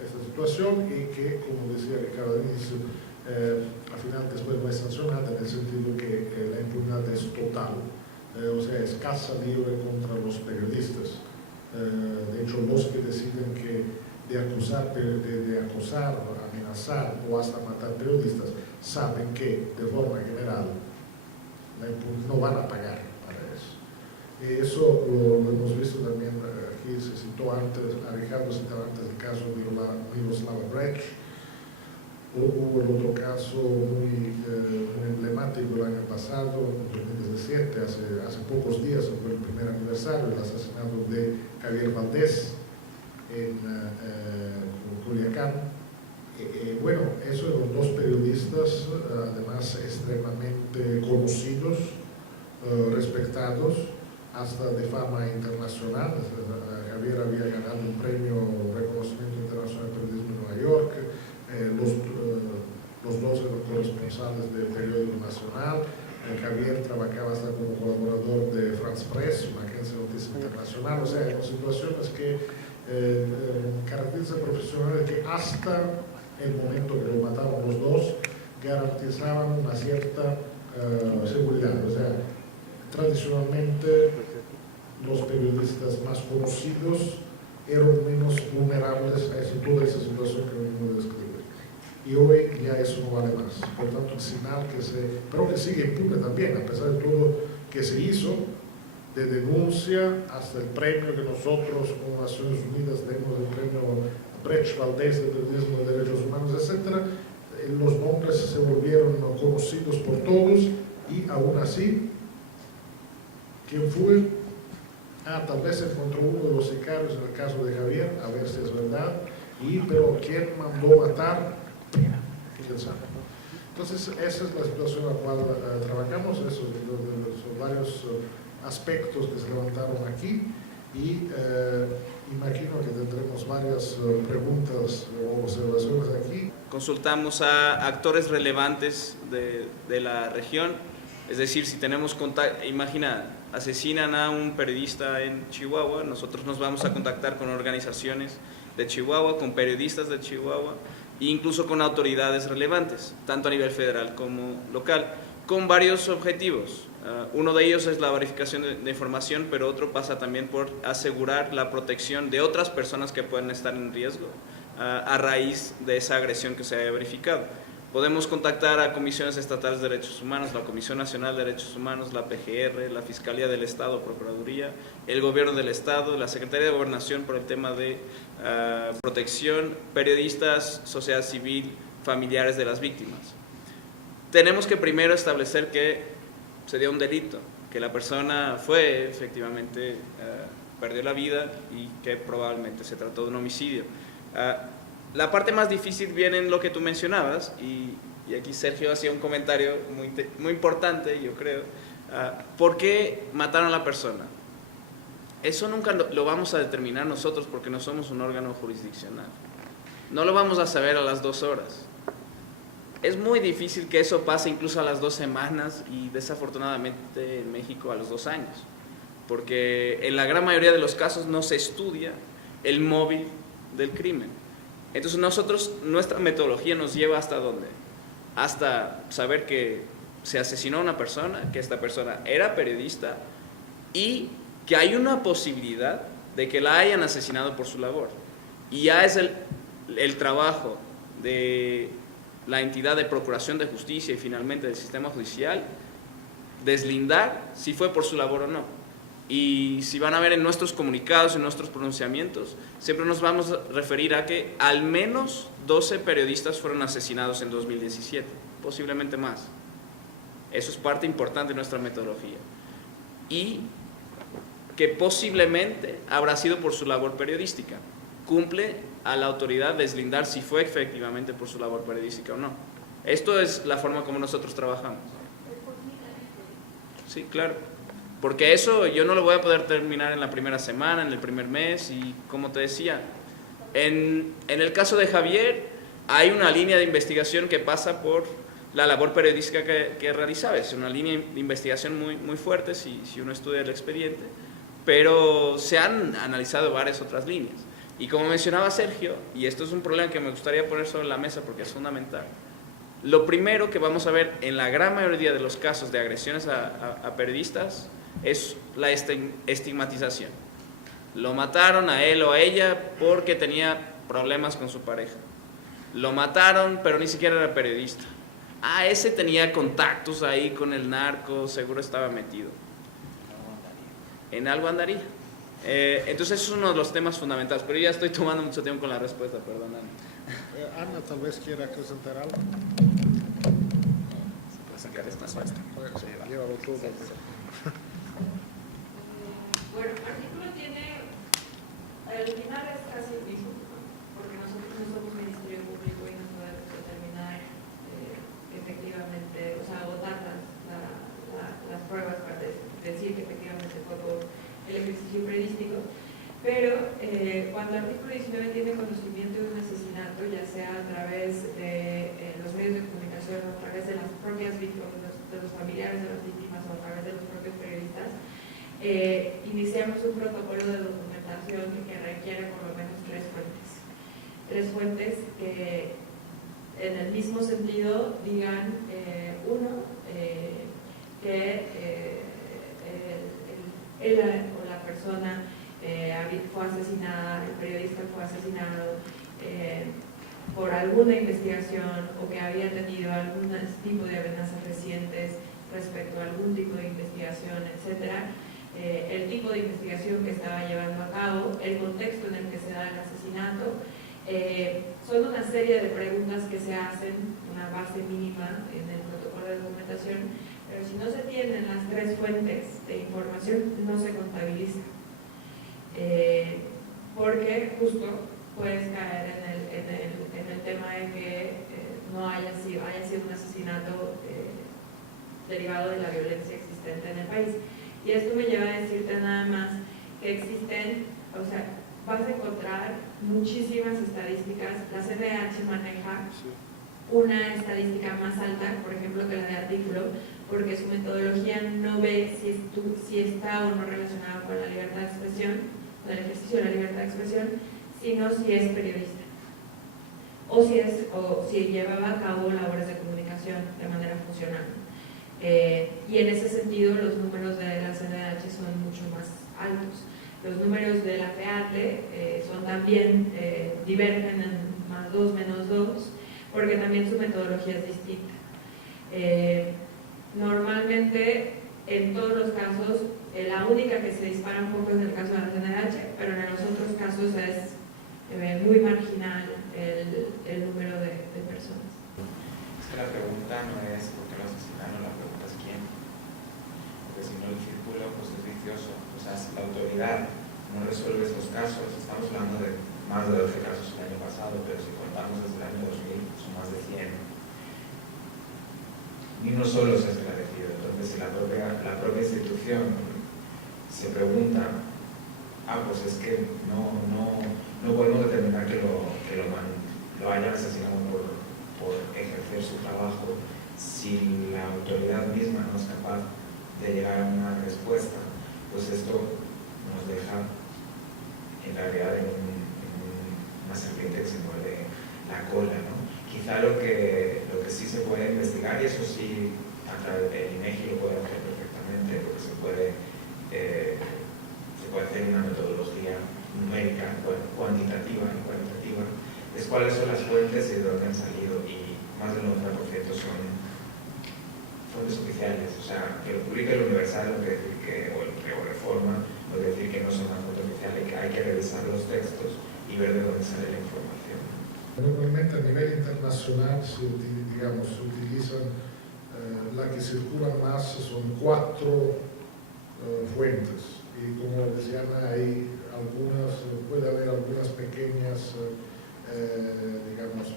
esta situación y que, como decía Ricardo al inicio, al final después no es sancionada en el sentido que la impunidad es total, o sea, escasa libre contra los periodistas. De hecho, los que deciden de acosar, amenazar o hasta matar periodistas saben que de forma general no van a pagar para eso. Y eso lo hemos visto también, aquí se citó antes, Ricardo citaba antes el caso de Miroslava Brecht. Hubo el otro caso muy emblemático el año pasado, en 2017, hace pocos días, fue el primer aniversario del asesinato de Javier Valdés en Culiacán. Bueno, esos eran dos periodistas, además extremadamente conocidos, respetados, hasta de fama internacional. Javier había ganado un premio Reconocimiento Internacional de Periodismo en Nueva York. Los dos eran corresponsales del periódico nacional. Javier trabajaba hasta como colaborador de France Press, una agencia de noticias internacional. O sea, eran situaciones que caracterizan profesionales que hasta el momento que lo mataron los dos garantizaban una cierta seguridad. O sea, tradicionalmente los periodistas más conocidos eran menos vulnerables a toda esa situación que venimos de describir. Y hoy ya eso no vale más. Por tanto, el señal pero que sigue impune también, a pesar de todo que se hizo, de denuncia hasta el premio que nosotros como Naciones Unidas tenemos, el premio Brecht Valdés de Periodismo de Derechos Humanos, etc. Los nombres se volvieron conocidos por todos y aún así, ¿quién fue? Tal vez se encontró uno de los sicarios en el caso de Javier, a ver si es verdad, pero ¿quién mandó matar? ¿Quién sabe? Entonces, esa es la situación en la cual trabajamos, esos son varios aspectos que se levantaron aquí, y imagino que tendremos varias preguntas o observaciones aquí. Consultamos a actores relevantes de la región, es decir, si tenemos contacto, imagina, asesinan a un periodista en Chihuahua, nosotros nos vamos a contactar con organizaciones de Chihuahua, con periodistas de Chihuahua e incluso con autoridades relevantes, tanto a nivel federal como local, con varios objetivos. Uno de ellos es la verificación de información, pero otro pasa también por asegurar la protección de otras personas que pueden estar en riesgo a raíz de esa agresión que se haya verificado. Podemos contactar a comisiones estatales de derechos humanos, la Comisión Nacional de Derechos Humanos, la PGR, la Fiscalía del Estado, Procuraduría, el Gobierno del Estado, la Secretaría de Gobernación por el tema de protección, periodistas, sociedad civil, familiares de las víctimas. Tenemos que primero establecer que se dio un delito, que la persona fue efectivamente, perdió la vida y que probablemente se trató de un homicidio. La parte más difícil viene en lo que tú mencionabas, y aquí Sergio hacía un comentario muy importante, yo creo. ¿Por qué mataron a la persona? Eso nunca lo vamos a determinar nosotros porque no somos un órgano jurisdiccional. No lo vamos a saber a las 2 horas. Es muy difícil que eso pase incluso a las 2 semanas y desafortunadamente en México a los 2 años. Porque en la gran mayoría de los casos no se estudia el móvil del crimen. Entonces nuestra metodología nos lleva hasta dónde? Hasta saber que se asesinó a una persona, que esta persona era periodista y que hay una posibilidad de que la hayan asesinado por su labor. Y ya es el trabajo de la entidad de procuración de justicia y finalmente del sistema judicial deslindar si fue por su labor o no. Y si van a ver en nuestros comunicados, en nuestros pronunciamientos, siempre nos vamos a referir a que al menos 12 periodistas fueron asesinados en 2017, posiblemente más. Eso es parte importante de nuestra metodología. Y que posiblemente habrá sido por su labor periodística. Cumple a la autoridad deslindar si fue efectivamente por su labor periodística o no. Esto es la forma como nosotros trabajamos. Sí, claro. Porque eso yo no lo voy a poder terminar en la primera semana, en el primer mes, y como te decía, en el caso de Javier hay una línea de investigación que pasa por la labor periodística que realizaba. Es una línea de investigación muy fuerte si uno estudia el expediente, pero se han analizado varias otras líneas. Y como mencionaba Sergio, y esto es un problema que me gustaría poner sobre la mesa porque es fundamental, lo primero que vamos a ver en la gran mayoría de los casos de agresiones a periodistas es la estigmatización. Lo mataron a él o a ella porque tenía problemas con su pareja. Lo mataron, pero ni siquiera era periodista. Ah, ese tenía contactos ahí con el narco, seguro estaba metido. En algo andaría. Entonces eso es uno de los temas fundamentales, pero ya estoy tomando mucho tiempo con la respuesta, perdóname. Ana tal vez quiera acrescentar algo. Sacar esta Llévalo todo. Bueno, el artículo tiene, al final es casi el mismo, porque nosotros no somos Ministerio Público y no podemos determinar efectivamente, o sea, agotar las pruebas para decir que efectivamente fue por el ejercicio periodístico, pero cuando el artículo 19 tiene conocimiento de un asesinato, ya sea a través de los medios de comunicación o a través de las propias víctimas, de los familiares de las víctimas o a través de los propios periodistas, iniciamos un protocolo de documentación que requiere por lo menos tres fuentes que en el mismo sentido digan, uno, que él o la persona fue asesinada, el periodista fue asesinado por alguna investigación o que había tenido algún tipo de amenazas recientes respecto a algún tipo de investigación, etcétera. El tipo de investigación que estaba llevando a cabo, el contexto en el que se da el asesinato, son una serie de preguntas que se hacen, una base mínima en el protocolo de documentación, pero si no se tienen las tres fuentes de información, no se contabiliza. Porque justo puedes caer en el tema de que no haya sido un asesinato derivado de la violencia existente en el país. Y esto me lleva a decirte nada más que existen, o sea, vas a encontrar muchísimas estadísticas. La CNDH maneja una estadística más alta, por ejemplo, que la de artículo, porque su metodología no ve si está o no relacionado con la libertad de expresión, con el ejercicio de la libertad de expresión, sino si es periodista o si llevaba a cabo labores de comunicación de manera funcional. Y en ese sentido los números de la CNDH son mucho más altos. Los números de la FEATLE son también, divergen en +2, -2, porque también su metodología es distinta. Normalmente, en todos los casos, la única que se dispara un poco es el caso de la CNDH, pero en los otros casos es muy marginal el número de personas. Es que la pregunta no es por qué lo asesinaron, la pregunta es quién. Porque si no el círculo pues es vicioso. O sea, si la autoridad no resuelve esos casos, estamos hablando de más de 12 casos el año pasado, pero si contamos desde el año 2000 son más de 100. Ni uno solo se ha esclarecido. Entonces, si la propia institución se pregunta, pues es que no podemos determinar que lo hayan asesinado por ejercer su trabajo, si la autoridad misma no es capaz de llegar a una respuesta, pues esto nos deja en realidad en una una serpiente que se muerde la cola, ¿no? Quizá lo que sí se puede investigar, y eso sí, a través del INEGI lo puede hacer perfectamente, porque se puede hacer una metodología numérica, cuantitativa y cualitativa, es cuáles son las fuentes y de dónde han salido, y más del 90% son fuentes oficiales. O sea, que lo publique el Universal no quiere decir que, o Reforma, no quiere decir que no son una fuente oficial, y que hay que revisar los textos y ver de dónde sale la información. Normalmente a nivel internacional se utilizan, la que circulan más son 4 fuentes, y como decían, puede haber algunas pequeñas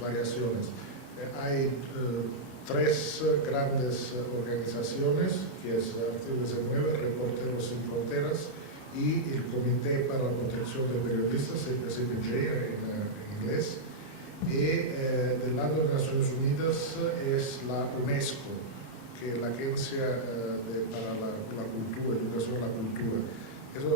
variaciones. Hay 3 grandes organizaciones, que es Artículo 19, Reporteros Sin Fronteras y el Comité para la Protección de Periodistas, CPJ en inglés. Y del lado de Naciones Unidas es la UNESCO, que es la Agencia para la Cultura, Educación y la Cultura.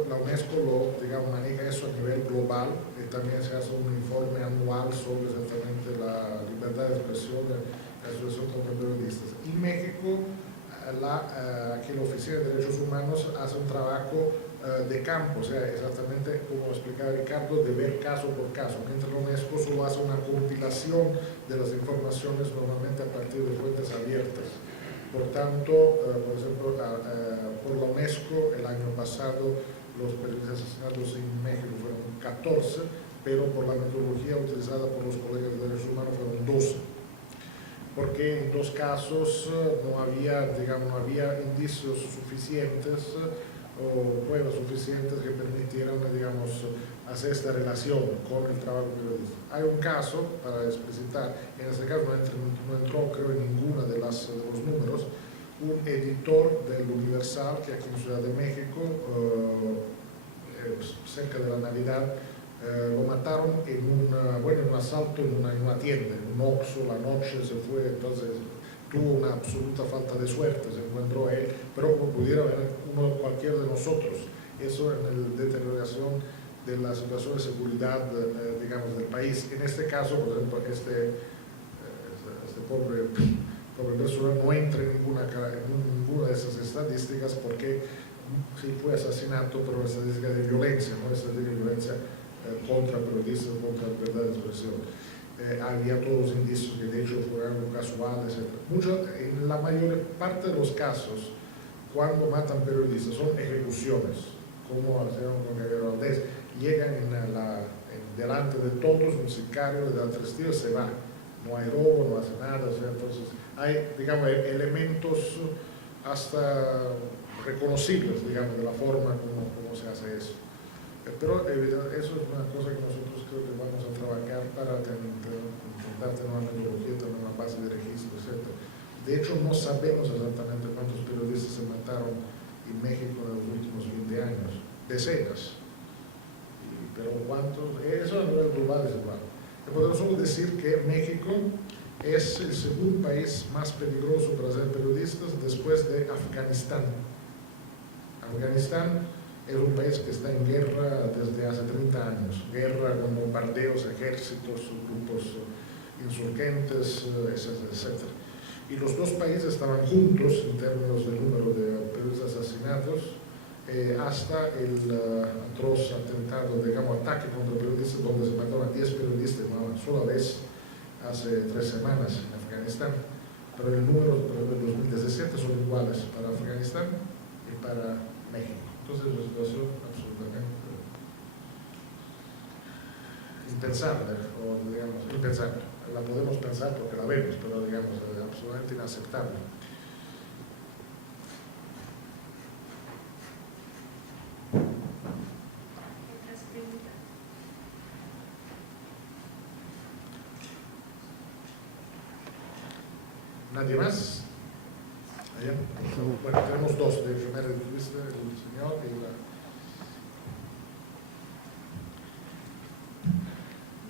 La UNESCO maneja eso a nivel global, y también se hace un informe anual sobre exactamente la libertad de expresión y la asociación contra periodistas. Y México, aquí la Oficina de Derechos Humanos hace un trabajo de campo, o sea, exactamente como explicaba Ricardo, de ver caso por caso, mientras la UNESCO solo hace una compilación de las informaciones, normalmente a partir de fuentes abiertas. Por tanto, por ejemplo, por la UNESCO, el año pasado los periodistas asesinados en México fueron 14, pero por la metodología utilizada por los colegas de derechos humanos fueron 12. Porque en 2 casos no había indicios suficientes o pruebas suficientes que permitieran, hacer esta relación con el trabajo periodístico. Hay un caso, para explicitar, en este caso no entró creo en ninguna de los números, un editor del Universal, que aquí en Ciudad de México, cerca de la Navidad, lo mataron en un asalto en una tienda, en un Oxxo, la noche se fue, entonces tuvo una absoluta falta de suerte, se encontró a él, pero como pudiera haber cualquiera de nosotros. Eso en la deterioración de la situación de seguridad, del país. En este caso, por ejemplo, este pobre persona no entra en ninguna de esas estadísticas, porque sí fue asesinato, pero una estadística de violencia, no estadística de violencia contra periodistas, contra la libertad de expresión. Había todos los indicios que de hecho fueron algo casual, etc. En la mayor parte de los casos, cuando matan periodistas, son ejecuciones, como hicieron con Gabriel Valdés. Llegan delante de todos, un sicario le da 3 tiros, se va. No hay robo, no hace nada, entonces hay, elementos hasta reconocibles, de la forma como se hace eso. Pero eso es una cosa que nosotros creo que vamos a trabajar para intentar tener una metodología, tener una base de registro, etc. De hecho, no sabemos exactamente cuántos periodistas se mataron en México en los últimos 20 años, decenas. Pero cuántos, eso a nivel global es igual. Podemos solo decir que México es el segundo país más peligroso para ser periodistas después de Afganistán. Afganistán es un país que está en guerra desde hace 30 años. Guerra con bombardeos, ejércitos, grupos insurgentes, etc. Y los 2 países estaban juntos en términos del número de periodistas asesinados hasta el atroz atentado, ataque contra periodistas, donde se mataron a 10 periodistas una sola vez hace 3 semanas en Afganistán. Pero el número de 2017 son iguales para Afganistán y para México. Entonces es una situación absolutamente impensable, impensable. La podemos pensar porque la vemos, pero absolutamente inaceptable. ¿Otras preguntas? ¿Nadie más? ¿Allá? Bueno, tenemos 2, de primera entrevista, el señor y la...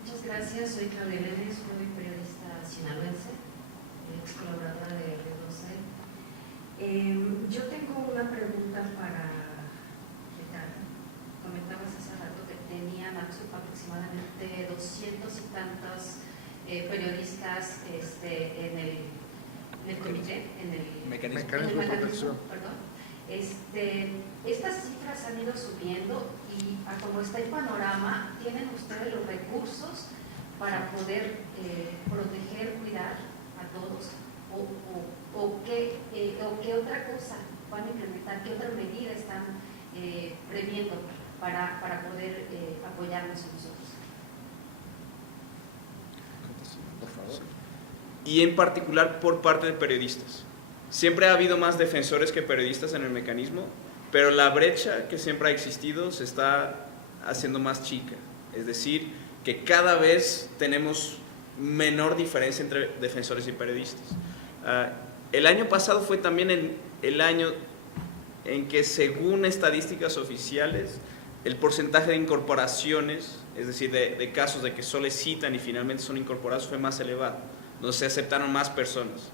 Muchas gracias, soy Claudia Lenes, soy periodista sinaloense, ex colaboradora de R12. Yo tengo una pregunta para Ricardo. Comentabas hace rato que tenían aproximadamente 200 tantos periodistas en el comité, en el Mecanismo de protección. perdón. Estas cifras han ido subiendo y como está el panorama, ¿tienen ustedes los recursos para poder proteger, cuidar a todos? ¿O qué otra cosa van a implementar? ¿Qué otra medida están previendo para poder apoyarnos a nosotros? Por favor. Y en particular por parte de periodistas. Siempre ha habido más defensores que periodistas en el mecanismo, pero la brecha que siempre ha existido se está haciendo más chica. Es decir, que cada vez tenemos menor diferencia entre defensores y periodistas. El año pasado fue también el año en que, según estadísticas oficiales, el porcentaje de incorporaciones, es decir, de casos de que solicitan y finalmente son incorporados, fue más elevado, donde se aceptaron más personas.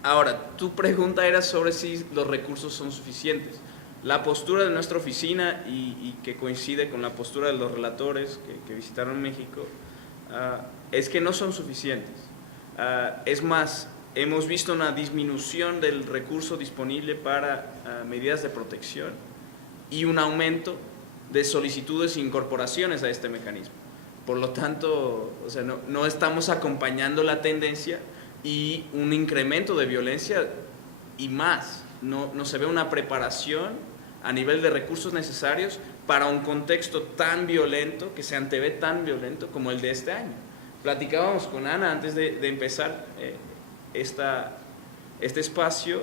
Ahora, tu pregunta era sobre si los recursos son suficientes. La postura de nuestra oficina, y que coincide con la postura de los relatores que visitaron México, es que no son suficientes. Es más, hemos visto una disminución del recurso disponible para medidas de protección y un aumento de solicitudes e incorporaciones a este mecanismo. Por lo tanto, o sea, no estamos acompañando la tendencia y un incremento de violencia y más. No se ve una preparación a nivel de recursos necesarios para un contexto tan violento, que se antevé tan violento como el de este año. Platicábamos con Ana antes de empezar este espacio,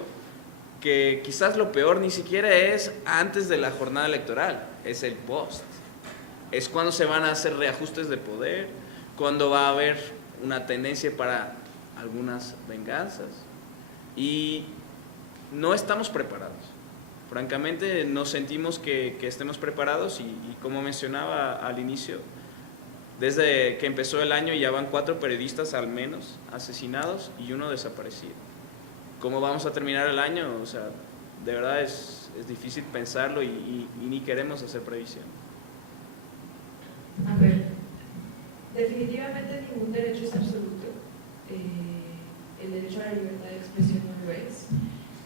que quizás lo peor ni siquiera es antes de la jornada electoral, es el post. Es cuando se van a hacer reajustes de poder, cuando va a haber una tendencia para algunas venganzas, y no estamos preparados. Francamente, no sentimos que estemos preparados y como mencionaba al inicio, desde que empezó el año ya van 4 periodistas al menos asesinados y 1 desaparecido. ¿Cómo vamos a terminar el año? O sea, de verdad es difícil pensarlo y ni queremos hacer previsión. A ver, definitivamente ningún derecho es absoluto. El derecho a la libertad de expresión no lo es.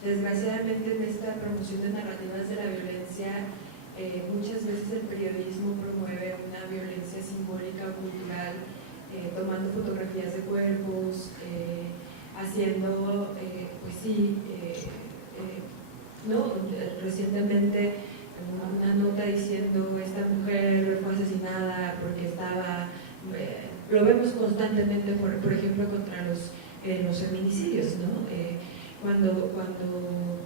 Desgraciadamente, en esta promoción de narrativas de la violencia, muchas veces el periodismo promueve una violencia simbólica o cultural, tomando fotografías de cuerpos, haciendo, pues sí, ¿no? Recientemente una nota diciendo esta mujer fue asesinada porque estaba, lo vemos constantemente, por ejemplo, contra los feminicidios, ¿no? Cuando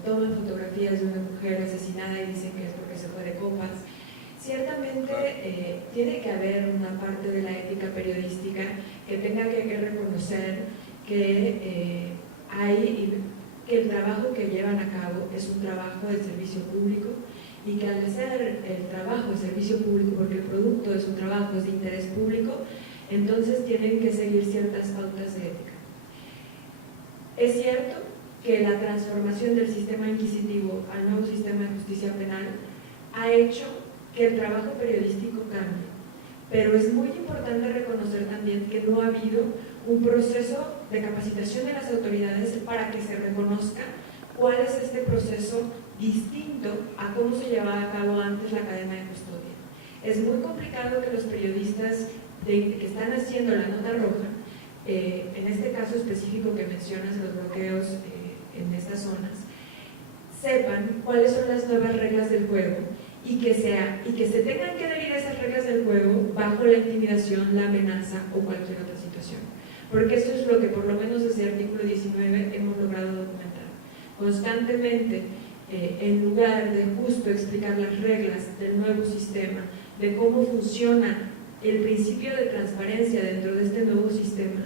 toman fotografías de una mujer asesinada y dicen que es porque se fue de copas. Ciertamente tiene que haber una parte de la ética periodística que tenga que reconocer que que el trabajo que llevan a cabo es un trabajo de servicio público, y que al ser el trabajo de servicio público, porque el producto de su trabajo es de interés público, entonces tienen que seguir ciertas pautas de ética. Es cierto que la transformación del sistema inquisitivo al nuevo sistema de justicia penal ha hecho que el trabajo periodístico cambie, pero es muy importante reconocer también que no ha habido un proceso de capacitación de las autoridades para que se reconozca cuál es este proceso distinto a cómo se llevaba a cabo antes la cadena de custodia. Es muy complicado que los periodistas que están haciendo la nota roja, en este caso específico que mencionas, los bloqueos en estas zonas, sepan cuáles son las nuevas reglas del juego y que se tengan que adherir a esas reglas del juego bajo la intimidación, la amenaza o cualquier otra situación. Porque eso es lo que, por lo menos desde el artículo 19, hemos logrado documentar. Constantemente, en lugar de justo explicar las reglas del nuevo sistema, de cómo funciona el principio de transparencia dentro de este nuevo sistema,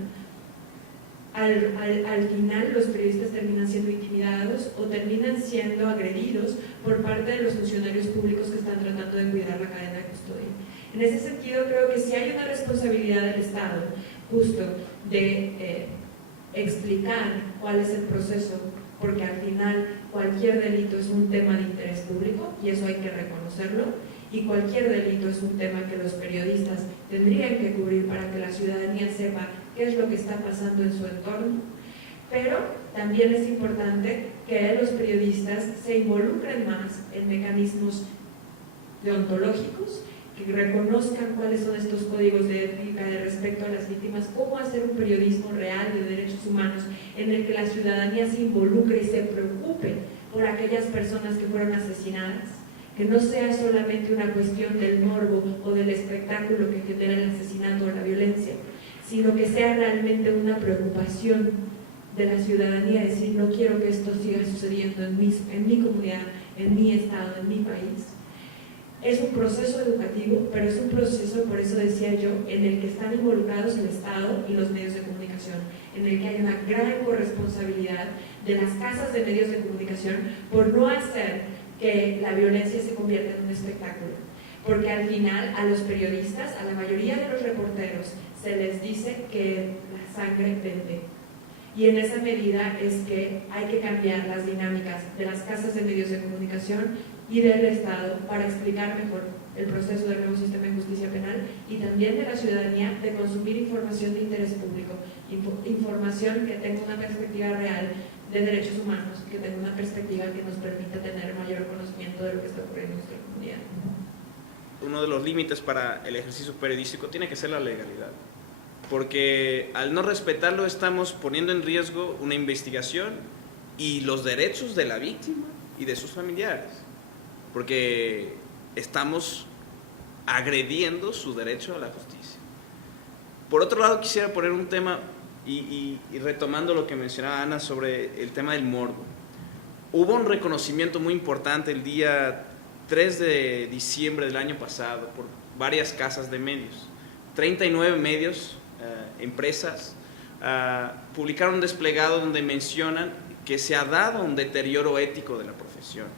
al final los periodistas terminan siendo intimidados o terminan siendo agredidos por parte de los funcionarios públicos que están tratando de cuidar la cadena de custodia. En ese sentido, creo que sí hay una responsabilidad del Estado justo de explicar cuál es el proceso, porque al final cualquier delito es un tema de interés público y eso hay que reconocerlo, y cualquier delito es un tema que los periodistas tendrían que cubrir para que la ciudadanía sepa qué es lo que está pasando en su entorno. Pero también es importante que los periodistas se involucren más en mecanismos deontológicos, que reconozcan cuáles son estos códigos de ética de respeto a las víctimas, cómo hacer un periodismo real de derechos humanos en el que la ciudadanía se involucre y se preocupe por aquellas personas que fueron asesinadas, que no sea solamente una cuestión del morbo o del espectáculo que genera el asesinato o la violencia, sino que sea realmente una preocupación de la ciudadanía, decir, no quiero que esto siga sucediendo en mi comunidad, en mi estado, en mi país. Es un proceso educativo, pero es un proceso, por eso decía yo, en el que están involucrados el Estado y los medios de comunicación, en el que hay una gran corresponsabilidad de las casas de medios de comunicación por no hacer que la violencia se convierta en un espectáculo. Porque al final a los periodistas, a la mayoría de los reporteros, se les dice que la sangre vende. Y en esa medida es que hay que cambiar las dinámicas de las casas de medios de comunicación y del Estado para explicar mejor el proceso del nuevo sistema de justicia penal y también de la ciudadanía de consumir información de interés público, información que tenga una perspectiva real de derechos humanos, que tenga una perspectiva que nos permita tener mayor conocimiento de lo que está ocurriendo en nuestra comunidad. Uno de los límites para el ejercicio periodístico tiene que ser la legalidad, porque al no respetarlo estamos poniendo en riesgo una investigación y los derechos de la víctima y de sus familiares, porque estamos agrediendo su derecho a la justicia. Por otro lado, quisiera poner un tema y retomando lo que mencionaba Ana sobre el tema del morbo. Hubo un reconocimiento muy importante el día 3 de diciembre del año pasado por varias casas de medios. 39 medios, empresas, publicaron un desplegado donde mencionan que se ha dado un deterioro ético de la profesión.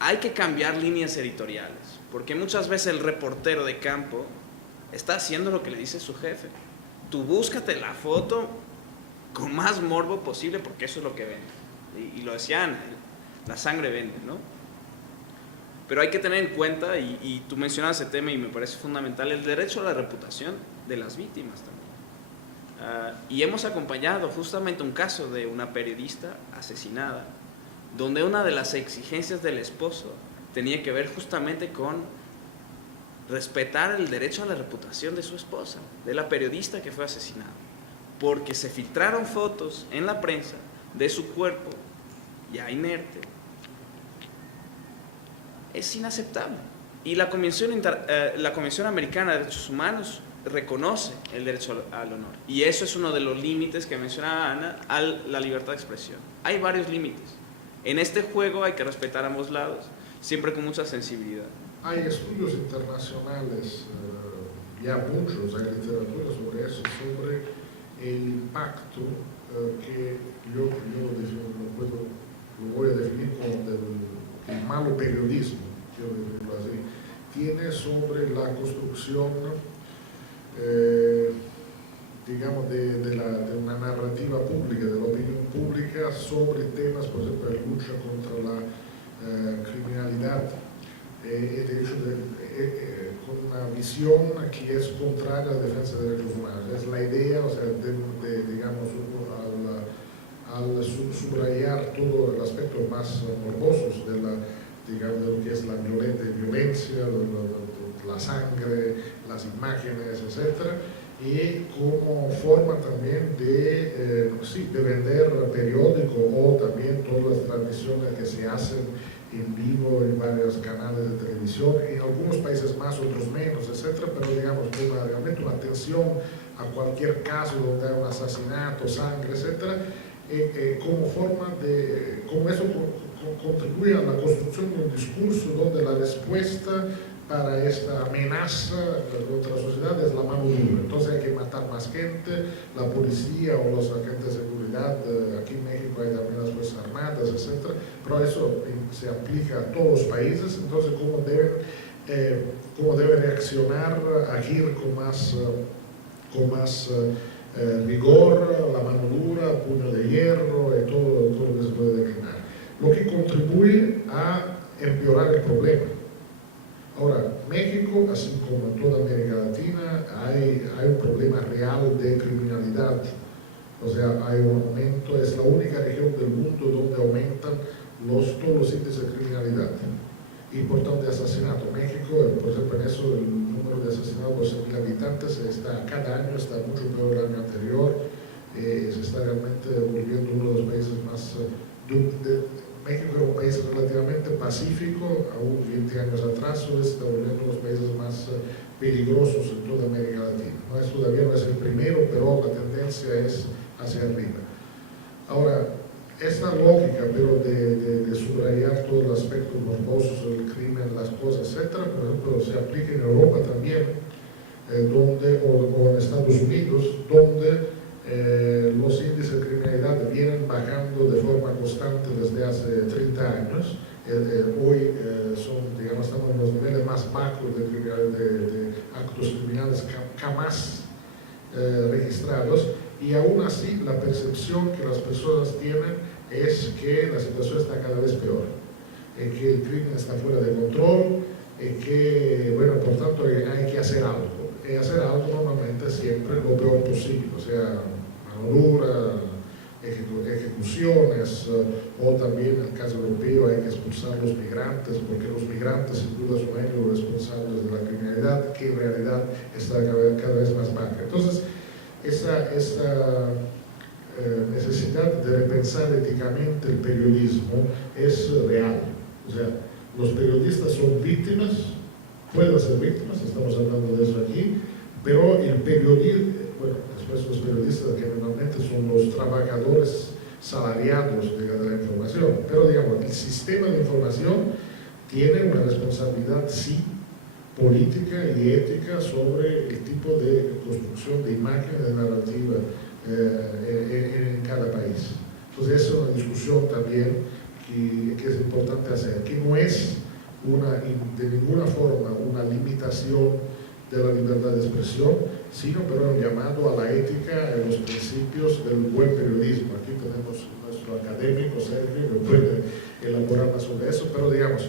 Hay que cambiar líneas editoriales, porque muchas veces el reportero de campo está haciendo lo que le dice su jefe. Tú búscate la foto con más morbo posible, porque eso es lo que vende. Y lo decía Ana, la sangre vende, ¿no? Pero hay que tener en cuenta, y tú mencionabas ese tema y me parece fundamental, el derecho a la reputación de las víctimas también. Y hemos acompañado justamente un caso de una periodista asesinada, donde una de las exigencias del esposo tenía que ver justamente con respetar el derecho a la reputación de su esposa, de la periodista que fue asesinada, porque se filtraron fotos en la prensa de su cuerpo ya inerte. Es inaceptable. Y la Convención Americana de Derechos Humanos reconoce el derecho al honor. Y eso es uno de los límites que mencionaba Ana a la libertad de expresión. Hay varios límites. En este juego hay que respetar a ambos lados, siempre con mucha sensibilidad. Hay estudios internacionales, ya muchos, hay literatura sobre eso, sobre el impacto que yo lo voy a definir como el malo periodismo, quiero decirlo así, tiene sobre la construcción, digamos, de una narrativa pública, de la opinión pública sobre temas, por ejemplo, de lucha contra la criminalidad. De hecho, con una visión que es contraria a la defensa de derechos humanos. Es la idea, o sea, digamos, al subrayar todo el aspecto más morbosos de lo que es la violencia, la sangre, las imágenes, etc. Y como forma también de vender periódico o también todas las transmisiones que se hacen en vivo en varios canales de televisión, en algunos países más, otros menos, etc. Pero digamos, realmente una atención a cualquier caso donde hay un asesinato, sangre, etc. Como forma de, como eso contribuye a la construcción de un discurso donde la respuesta para esta amenaza contra la sociedad es la mano dura. Entonces hay que matar más gente, la policía o los agentes de seguridad, aquí en México hay también las Fuerzas Armadas, etc. Pero eso se aplica a todos los países, entonces cómo debe reaccionar, agir con más rigor, la mano dura, puño de hierro y todo lo que se puede declinar. Lo que contribuye a empeorar el problema. Ahora, así como en toda América Latina, hay un problema real de criminalidad. O sea, hay un aumento, es la única región del mundo donde aumentan todos los índices de criminalidad. Y por tanto de asesinato. México, por ejemplo, en eso el número de asesinatos por 100.000 habitantes cada año está mucho peor del año anterior. Se está realmente volviendo uno de los países más... México era un país relativamente pacífico, aún 20 años atrás, hoy está volviendo uno de los países más peligrosos en toda América Latina. No es, todavía no es el primero, pero la tendencia es hacia arriba. Ahora, esta lógica, pero de subrayar todos los aspectos morbosos del crimen, las cosas, etc., por ejemplo, se aplica en Europa también, o en Estados Unidos, donde los índices de criminalidad vienen bajando de forma constante desde hace 30 años. Hoy estamos en los niveles más bajos de actos criminales jamás registrados, y aún así la percepción que las personas tienen es que la situación está cada vez peor, que el crimen está fuera de control, que, bueno, por tanto hay que hacer algo. Y hacer algo normalmente siempre lo peor posible, o sea, mano dura, ejecuciones, o también en el caso europeo hay que expulsar a los migrantes, porque los migrantes sin duda son ellos los responsables de la criminalidad, que en realidad está cada vez más baja. Entonces, esa necesidad de repensar éticamente el periodismo es real. O sea, los periodistas son víctimas, pueden ser víctimas, estamos hablando de eso aquí, pero el periodismo, bueno, después los periodistas que normalmente son los trabajadores salariados de la información, pero digamos, el sistema de información tiene una responsabilidad, sí, política y ética sobre el tipo de construcción de imagen, de narrativa en cada país. Entonces, esa es una discusión también que es importante hacer, que no es de ninguna forma una limitación de la libertad de expresión, sino pero un llamado a la ética y los principios del buen periodismo. Aquí tenemos nuestro académico, Sergio, que puede elaborar más sobre eso, pero digamos,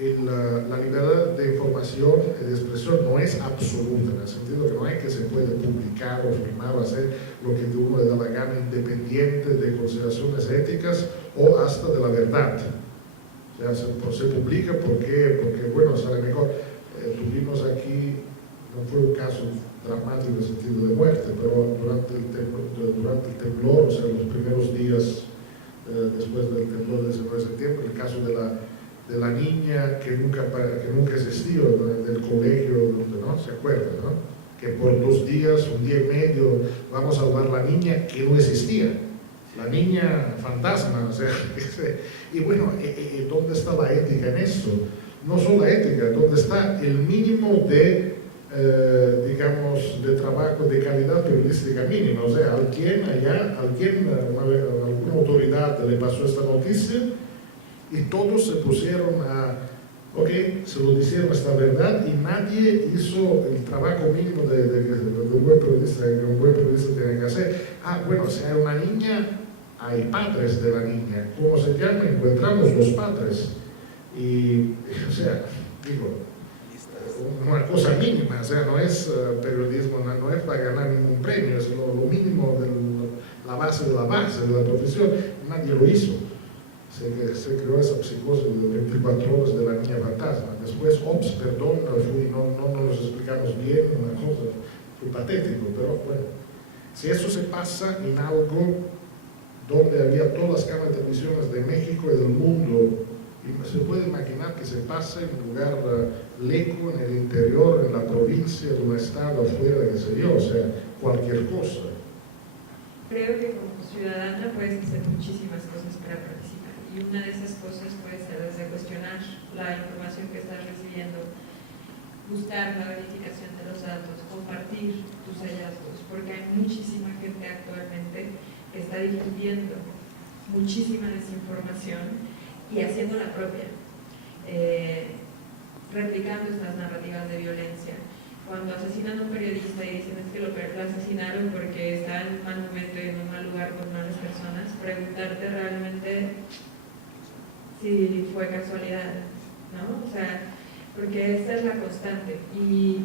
la libertad de información y de expresión no es absoluta, en el sentido que no es que se puede publicar o filmar o hacer lo que uno le da la gana, independiente de consideraciones éticas o hasta de la verdad. O sea, se publica porque bueno, sale mejor. Tuvimos aquí, no fue un caso dramático en el sentido de muerte, pero durante el temblor, o sea, los primeros días después del temblor del 19 de septiembre, el caso de la niña que nunca existió, del colegio, ¿no? ¿Se acuerdan, no? Que por 2 días, un día y medio, vamos a salvar la niña que no existía, la niña fantasma, o sea, y bueno, ¿dónde está la ética en esto? No solo la ética, ¿dónde está el mínimo de, digamos, de trabajo, de calidad periodística mínima? O sea, alguna autoridad le pasó esta noticia y todos se pusieron se lo dijeron esta verdad y nadie hizo el trabajo mínimo de un buen periodista, que un buen periodista tiene que hacer. Bueno, si hay una niña, hay padres de la niña. ¿Cómo se llama? Encontramos los padres. Y, o sea, digo, una cosa mínima, o sea, no es periodismo, no es para ganar ningún premio, es lo mínimo la base de la profesión. Nadie lo hizo. Se creó esa psicosis de 24 horas de la niña fantasma. Después, perdón, no nos explicamos bien, una cosa muy patético, pero bueno, si eso se pasa en algo donde había todas las cámaras de televisiones de México y del mundo, y se puede imaginar que se pasa en un lugar lejos, en el interior, en la provincia, en un estado afuera, qué sé yo, o sea, cualquier cosa. Creo que como ciudadana puedes hacer muchísimas cosas para participar, y una de esas cosas puede ser desde cuestionar la información que estás recibiendo, buscar la verificación de los datos, compartir tus hallazgos, porque hay muchísima gente actualmente que está difundiendo muchísima desinformación y haciendo la propia, replicando estas narrativas de violencia. Cuando asesinan a un periodista y dicen es que lo asesinaron porque está en un mal momento y en un mal lugar con malas personas, preguntarte realmente si fue casualidad, ¿no? O sea, porque esta es la constante y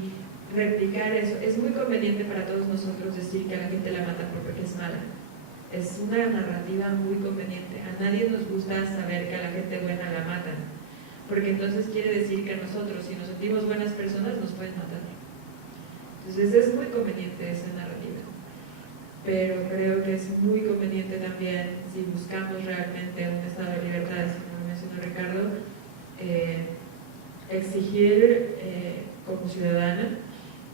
replicar eso. Es muy conveniente para todos nosotros decir que a la gente la matan porque es mala. Es una narrativa muy conveniente. A nadie nos gusta saber que a la gente buena la matan, porque entonces quiere decir que nosotros, si nos sentimos buenas personas, nos pueden matar. Entonces es muy conveniente esa narrativa, pero creo que es muy conveniente también, si buscamos realmente un estado de libertad, como lo mencionó Ricardo, exigir como ciudadana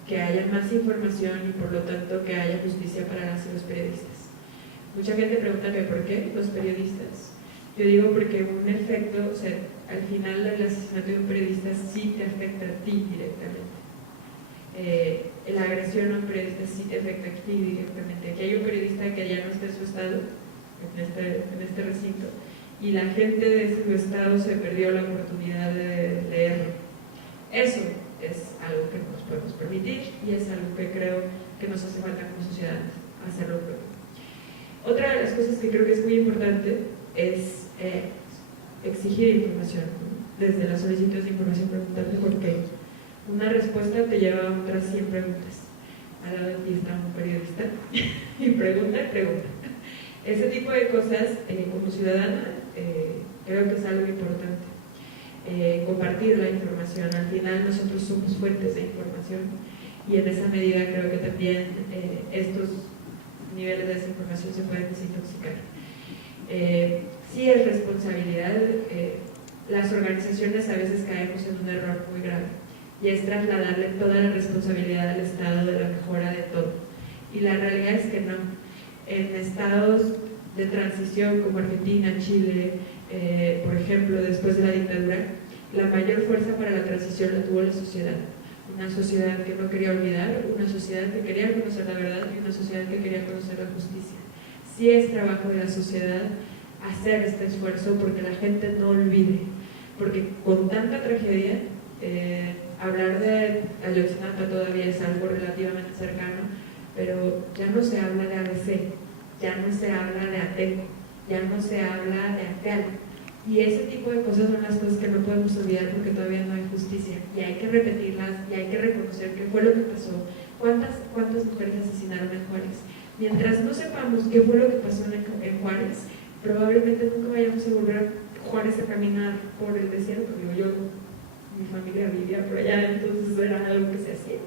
que haya más información y por lo tanto que haya justicia para las y los periodistas. Mucha gente pregunta que por qué los periodistas. Yo digo porque un efecto, o sea, al final el asesinato de un periodista sí te afecta a ti directamente. La agresión a un periodista sí te afecta a ti directamente. Aquí hay un periodista que ya no está en su estado, en este recinto, y la gente de su estado se perdió la oportunidad de leerlo. Eso es algo que nos podemos permitir y es algo que creo que nos hace falta como sociedad hacerlo propio. Otra de las cosas que creo que es muy importante es exigir información, desde las solicitudes de información, preguntarte por qué. Una respuesta te lleva a otras 100 preguntas. Al lado de ti está un periodista y pregunta. Ese tipo de cosas, como ciudadana, creo que es algo importante. Compartir la información. Al final nosotros somos fuentes de información y en esa medida creo que también estos niveles de desinformación se pueden desintoxicar. Sí es responsabilidad. Las organizaciones a veces caemos en un error muy grave y es trasladarle toda la responsabilidad al Estado de la mejora de todo. Y la realidad es que no. En estados de transición como Argentina, Chile, por ejemplo, después de la dictadura, la mayor fuerza para la transición la tuvo la sociedad. Una sociedad que no quería olvidar, una sociedad que quería conocer la verdad y una sociedad que quería conocer la justicia. Sí es trabajo de la sociedad hacer este esfuerzo porque la gente no olvide, porque con tanta tragedia, hablar de Ayotzinapa todavía es algo relativamente cercano, pero ya no se habla de ABC, ya no se habla de Atenco, ya no se habla de Acteal. Y ese tipo de cosas son las cosas que no podemos olvidar porque todavía no hay justicia y hay que repetirlas y hay que reconocer qué fue lo que pasó, cuántas mujeres asesinaron en Juárez. Mientras no sepamos qué fue lo que pasó en Juárez, probablemente nunca vayamos a volver a Juárez a caminar por el desierto. Mi familia vivía por allá, entonces era algo que se hacía,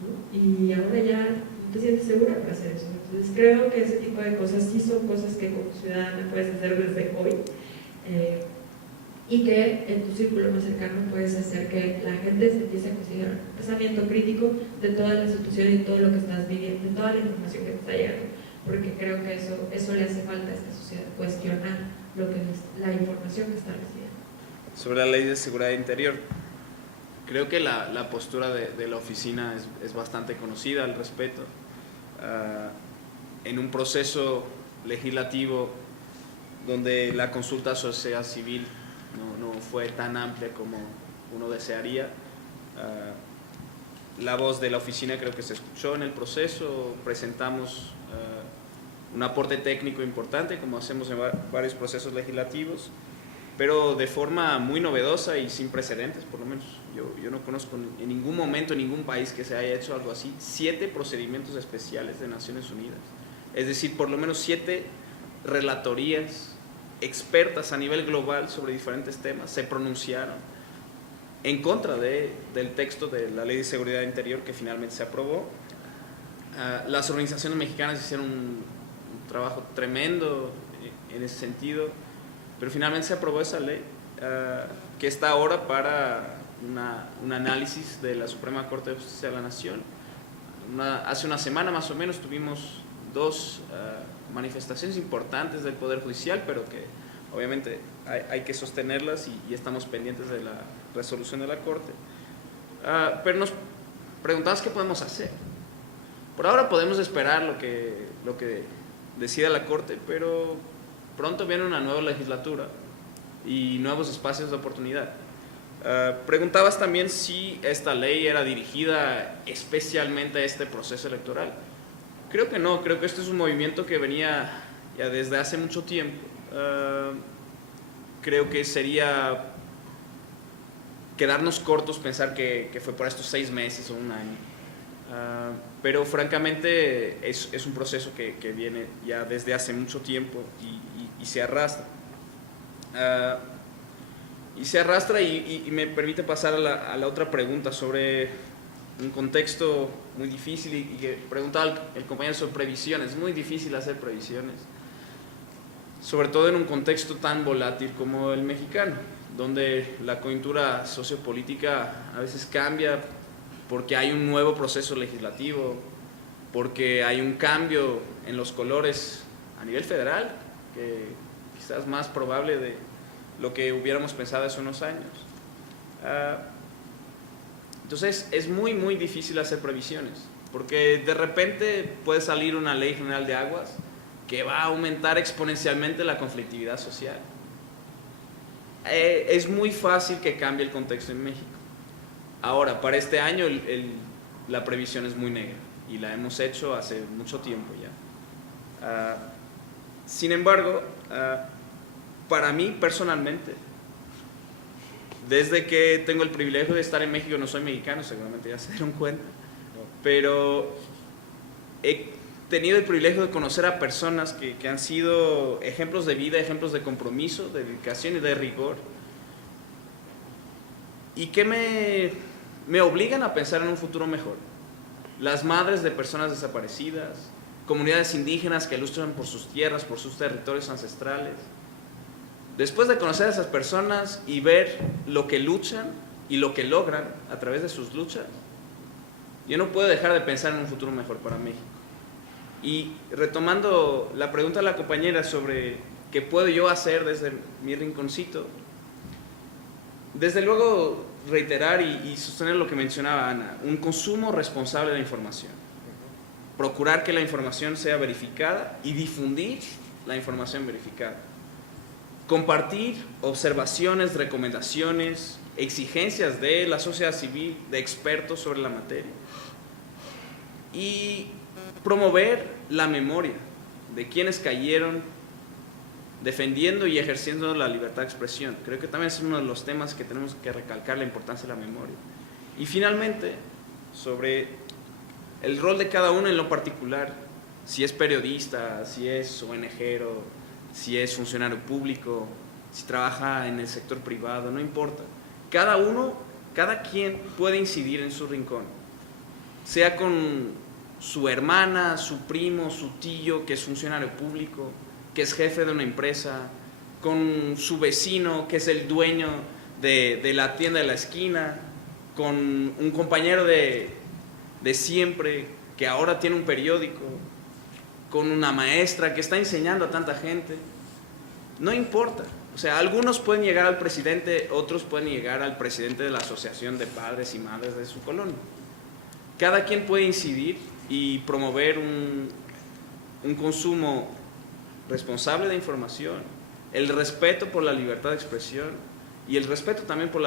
¿no? Y ahora ya no te sientes segura para hacer eso. Entonces creo que ese tipo de cosas sí son cosas que como ciudadana puedes hacer desde hoy. Y que en tu círculo más cercano puedes hacer que la gente se empiece a considerar un pensamiento crítico de toda la situación y todo lo que estás viviendo, de toda la información que te está llegando, porque creo que eso le hace falta a esta sociedad, cuestionar la información que está recibiendo. Sobre la ley de seguridad interior, creo que la postura de la oficina es bastante conocida al respecto. En un proceso legislativo donde la consulta social sociedad civil no fue tan amplia como uno desearía, la voz de la oficina creo que se escuchó en el proceso, presentamos un aporte técnico importante como hacemos en varios procesos legislativos, pero de forma muy novedosa y sin precedentes, por lo menos yo no conozco en ningún momento en ningún país que se haya hecho algo así. 7 procedimientos especiales de Naciones Unidas, es decir, por lo menos 7 relatorías expertas a nivel global sobre diferentes temas se pronunciaron en contra del texto de la Ley de Seguridad Interior que finalmente se aprobó. Las organizaciones mexicanas hicieron un trabajo tremendo en ese sentido, pero finalmente se aprobó esa ley que está ahora para un análisis de la Suprema Corte de Justicia de la Nación. Hace una semana más o menos tuvimos 2 manifestaciones importantes del Poder Judicial, pero que obviamente hay que sostenerlas y estamos pendientes de la resolución de la Corte. Pero nos preguntamos qué podemos hacer. Por ahora podemos esperar lo que decida la Corte, pero pronto viene una nueva legislatura y nuevos espacios de oportunidad. Preguntabas también si esta ley era dirigida especialmente a este proceso electoral. Creo que no, creo que este es un movimiento que venía ya desde hace mucho tiempo. Creo que sería quedarnos cortos, pensar que fue por estos 6 meses o un año. Pero francamente es un proceso que viene ya desde hace mucho tiempo y se arrastra. Y me permite pasar a la otra pregunta sobre un contexto muy difícil y que preguntaba el compañero sobre previsiones. Es muy difícil hacer previsiones, sobre todo en un contexto tan volátil como el mexicano, donde la coyuntura sociopolítica a veces cambia porque hay un nuevo proceso legislativo, porque hay un cambio en los colores a nivel federal, que quizás más probable de lo que hubiéramos pensado hace unos años. Entonces es muy muy difícil hacer previsiones, porque de repente puede salir una ley general de aguas que va a aumentar exponencialmente la conflictividad social. Es muy fácil que cambie el contexto en México. Ahora, para este año la previsión es muy negra y la hemos hecho hace mucho tiempo ya. Sin embargo, para mí personalmente, desde que tengo el privilegio de estar en México, no soy mexicano, seguramente ya se dieron cuenta, pero he tenido el privilegio de conocer a personas que han sido ejemplos de vida, ejemplos de compromiso, de dedicación y de rigor, y que me obligan a pensar en un futuro mejor. Las madres de personas desaparecidas, comunidades indígenas que luchan por sus tierras, por sus territorios ancestrales. Después de conocer a esas personas y ver lo que luchan y lo que logran a través de sus luchas, yo no puedo dejar de pensar en un futuro mejor para México. Y retomando la pregunta de la compañera sobre qué puedo yo hacer desde mi rinconcito, desde luego reiterar y sostener lo que mencionaba Ana, un consumo responsable de la información. Procurar que la información sea verificada y difundir la información verificada. Compartir observaciones, recomendaciones, exigencias de la sociedad civil, de expertos sobre la materia. Y promover la memoria de quienes cayeron defendiendo y ejerciendo la libertad de expresión. Creo que también es uno de los temas que tenemos que recalcar, la importancia de la memoria. Y finalmente, sobre el rol de cada uno en lo particular, si es periodista, si es ONGero, si es funcionario público, si trabaja en el sector privado, no importa. Cada quien puede incidir en su rincón, sea con su hermana, su primo, su tío que es funcionario público, que es jefe de una empresa, con su vecino que es el dueño de la tienda de la esquina, con un compañero de siempre que ahora tiene un periódico, con una maestra que está enseñando a tanta gente. No importa. O sea, algunos pueden llegar al presidente, otros pueden llegar al presidente de la asociación de padres y madres de su colonia. Cada quien puede incidir y promover un consumo responsable de información, el respeto por la libertad de expresión y el respeto también por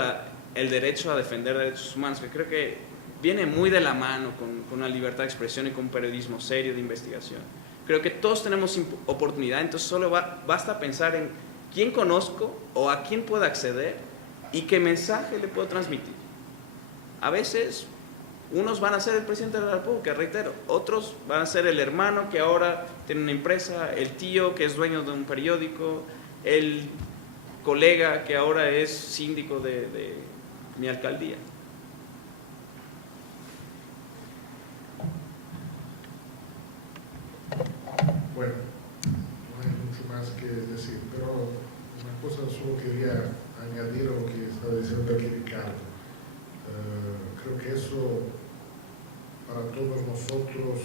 el derecho a defender derechos humanos, que creo que viene muy de la mano con la libertad de expresión y con un periodismo serio de investigación. Creo que todos tenemos oportunidad, entonces solo basta pensar en quién conozco o a quién puedo acceder y qué mensaje le puedo transmitir. A veces unos van a ser el presidente de la República, reitero, otros van a ser el hermano que ahora tiene una empresa, el tío que es dueño de un periódico, el colega que ahora es síndico de mi alcaldía. Bueno, no hay mucho más que decir, pero una cosa solo quería añadir a lo que estaba diciendo aquí Ricardo. Creo que eso para todos nosotros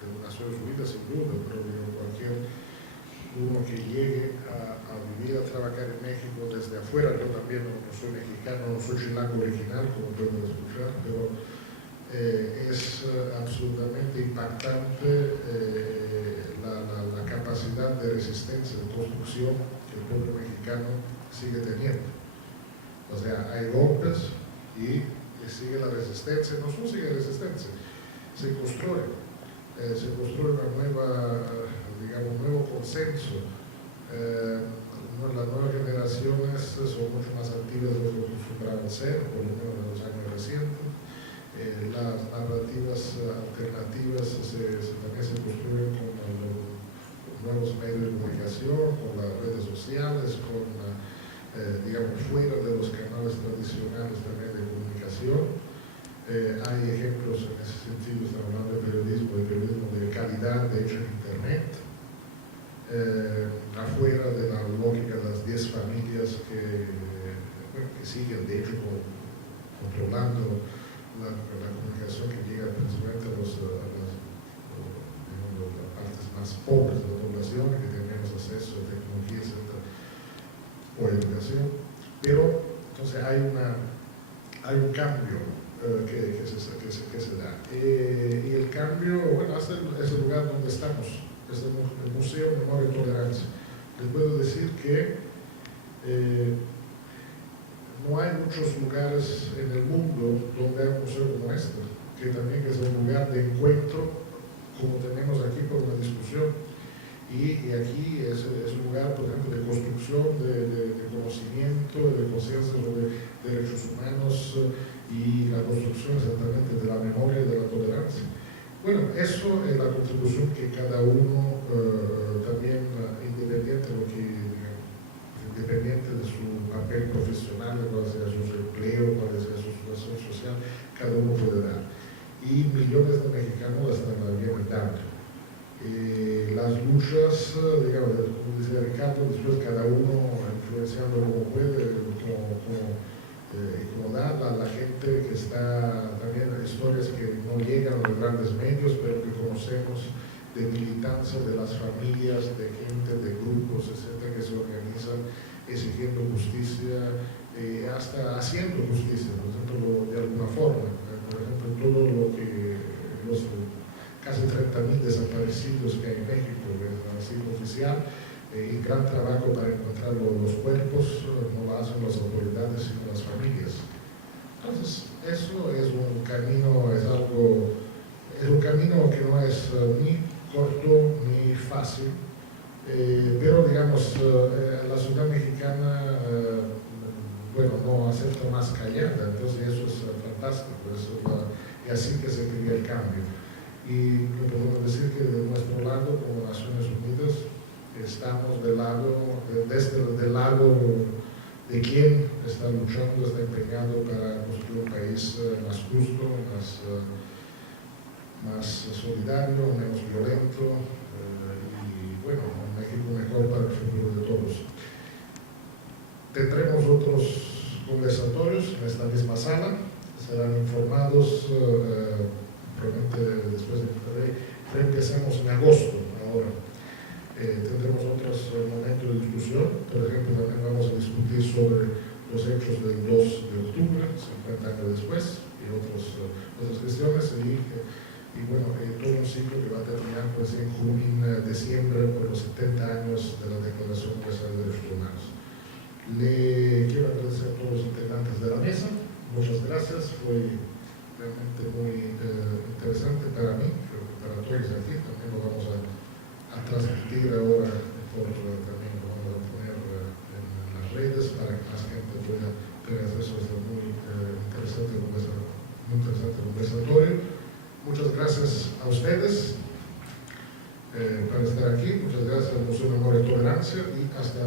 de Naciones Unidas sin duda, pero cualquier uno que llegue a vivir, a trabajar en México desde afuera, yo también no soy mexicano, no soy chilango original, como pueden escuchar, pero es absolutamente impactante la capacidad de resistencia, de construcción que el pueblo mexicano sigue teniendo. O sea, hay golpes y sigue la resistencia, no solo sigue la resistencia, se construye un nuevo consenso, las nuevas generaciones son mucho más activas de lo que acostumbraban ser, por lo menos en los años recientes. Las narrativas alternativas también se construyen con los nuevos medios de comunicación, con las redes sociales, digamos, fuera de los canales tradicionales también de comunicación. Hay ejemplos en ese sentido, estamos hablando de periodismo de calidad, de hecho en Internet, afuera de la lógica de las 10 familias que siguen, de hecho, controlando la comunicación que llega principalmente a las partes más pobres de la población, que tienen menos acceso a tecnología, etc., o educación. Pero entonces hay un cambio que se da. Y el cambio, bueno, hasta es el lugar donde estamos, es el Museo de Memoria y Tolerancia. Les puedo decir que no hay muchos lugares en el mundo donde hay un museo como este, que también es un lugar de encuentro, como tenemos aquí por una discusión. Y aquí es un lugar, por ejemplo, de construcción, de conocimiento, de conciencia sobre derechos humanos y la construcción exactamente de la memoria y de la tolerancia. Bueno, eso es la contribución que cada uno también, independiente de su papel profesional, cuál sea su empleo, cuál sea su situación social, cada uno puede dar. Y millones de mexicanos la están bien dando. Las luchas, digamos, como decía Ricardo, después cada uno influenciando como puede, como da a la gente que está, también historias que no llegan a los grandes medios, pero que conocemos de militancia de las familias, de gente, de grupos, etcétera, que se organizan exigiendo justicia, hasta haciendo justicia, por ejemplo, de alguna forma. Por ejemplo, todo lo que los casi 30.000 desaparecidos que hay en México, así oficial, y gran trabajo para encontrar los cuerpos, no lo hacen las autoridades, sino las familias. Entonces, eso es un camino, es un camino que no es ni corto ni fácil, pero digamos, la sociedad mexicana, bueno, no acepta más callada, entonces eso es fantástico, y así que se crea el cambio. Y le podemos decir que de nuestro lado, como Naciones Unidas, estamos del lado de quien está luchando, está empeñado para construir un país más justo, más solidario, menos violento, y bueno, un México mejor para el futuro de todos. Tendremos otros conversatorios en esta misma sala, serán informados probablemente después de febrero, empecemos en agosto ahora. Tendremos otros momentos de discusión, por ejemplo, también vamos a discutir sobre los hechos del 2 de octubre, 50 años después, y otras cuestiones, y bueno, todo un ciclo que va a terminar pues, en diciembre por los 70 años de la Declaración Universal de Derechos Humanos. Le quiero agradecer a todos los integrantes de la mesa, muchas gracias, fue realmente muy interesante para mí, creo que para todos aquí, también lo vamos a transmitir ahora, también lo vamos a poner en las redes para que más gente pueda tener acceso a este muy interesante conversatorio. Muchas gracias a ustedes por estar aquí, muchas gracias al Museo de Memoria y Tolerancia y hasta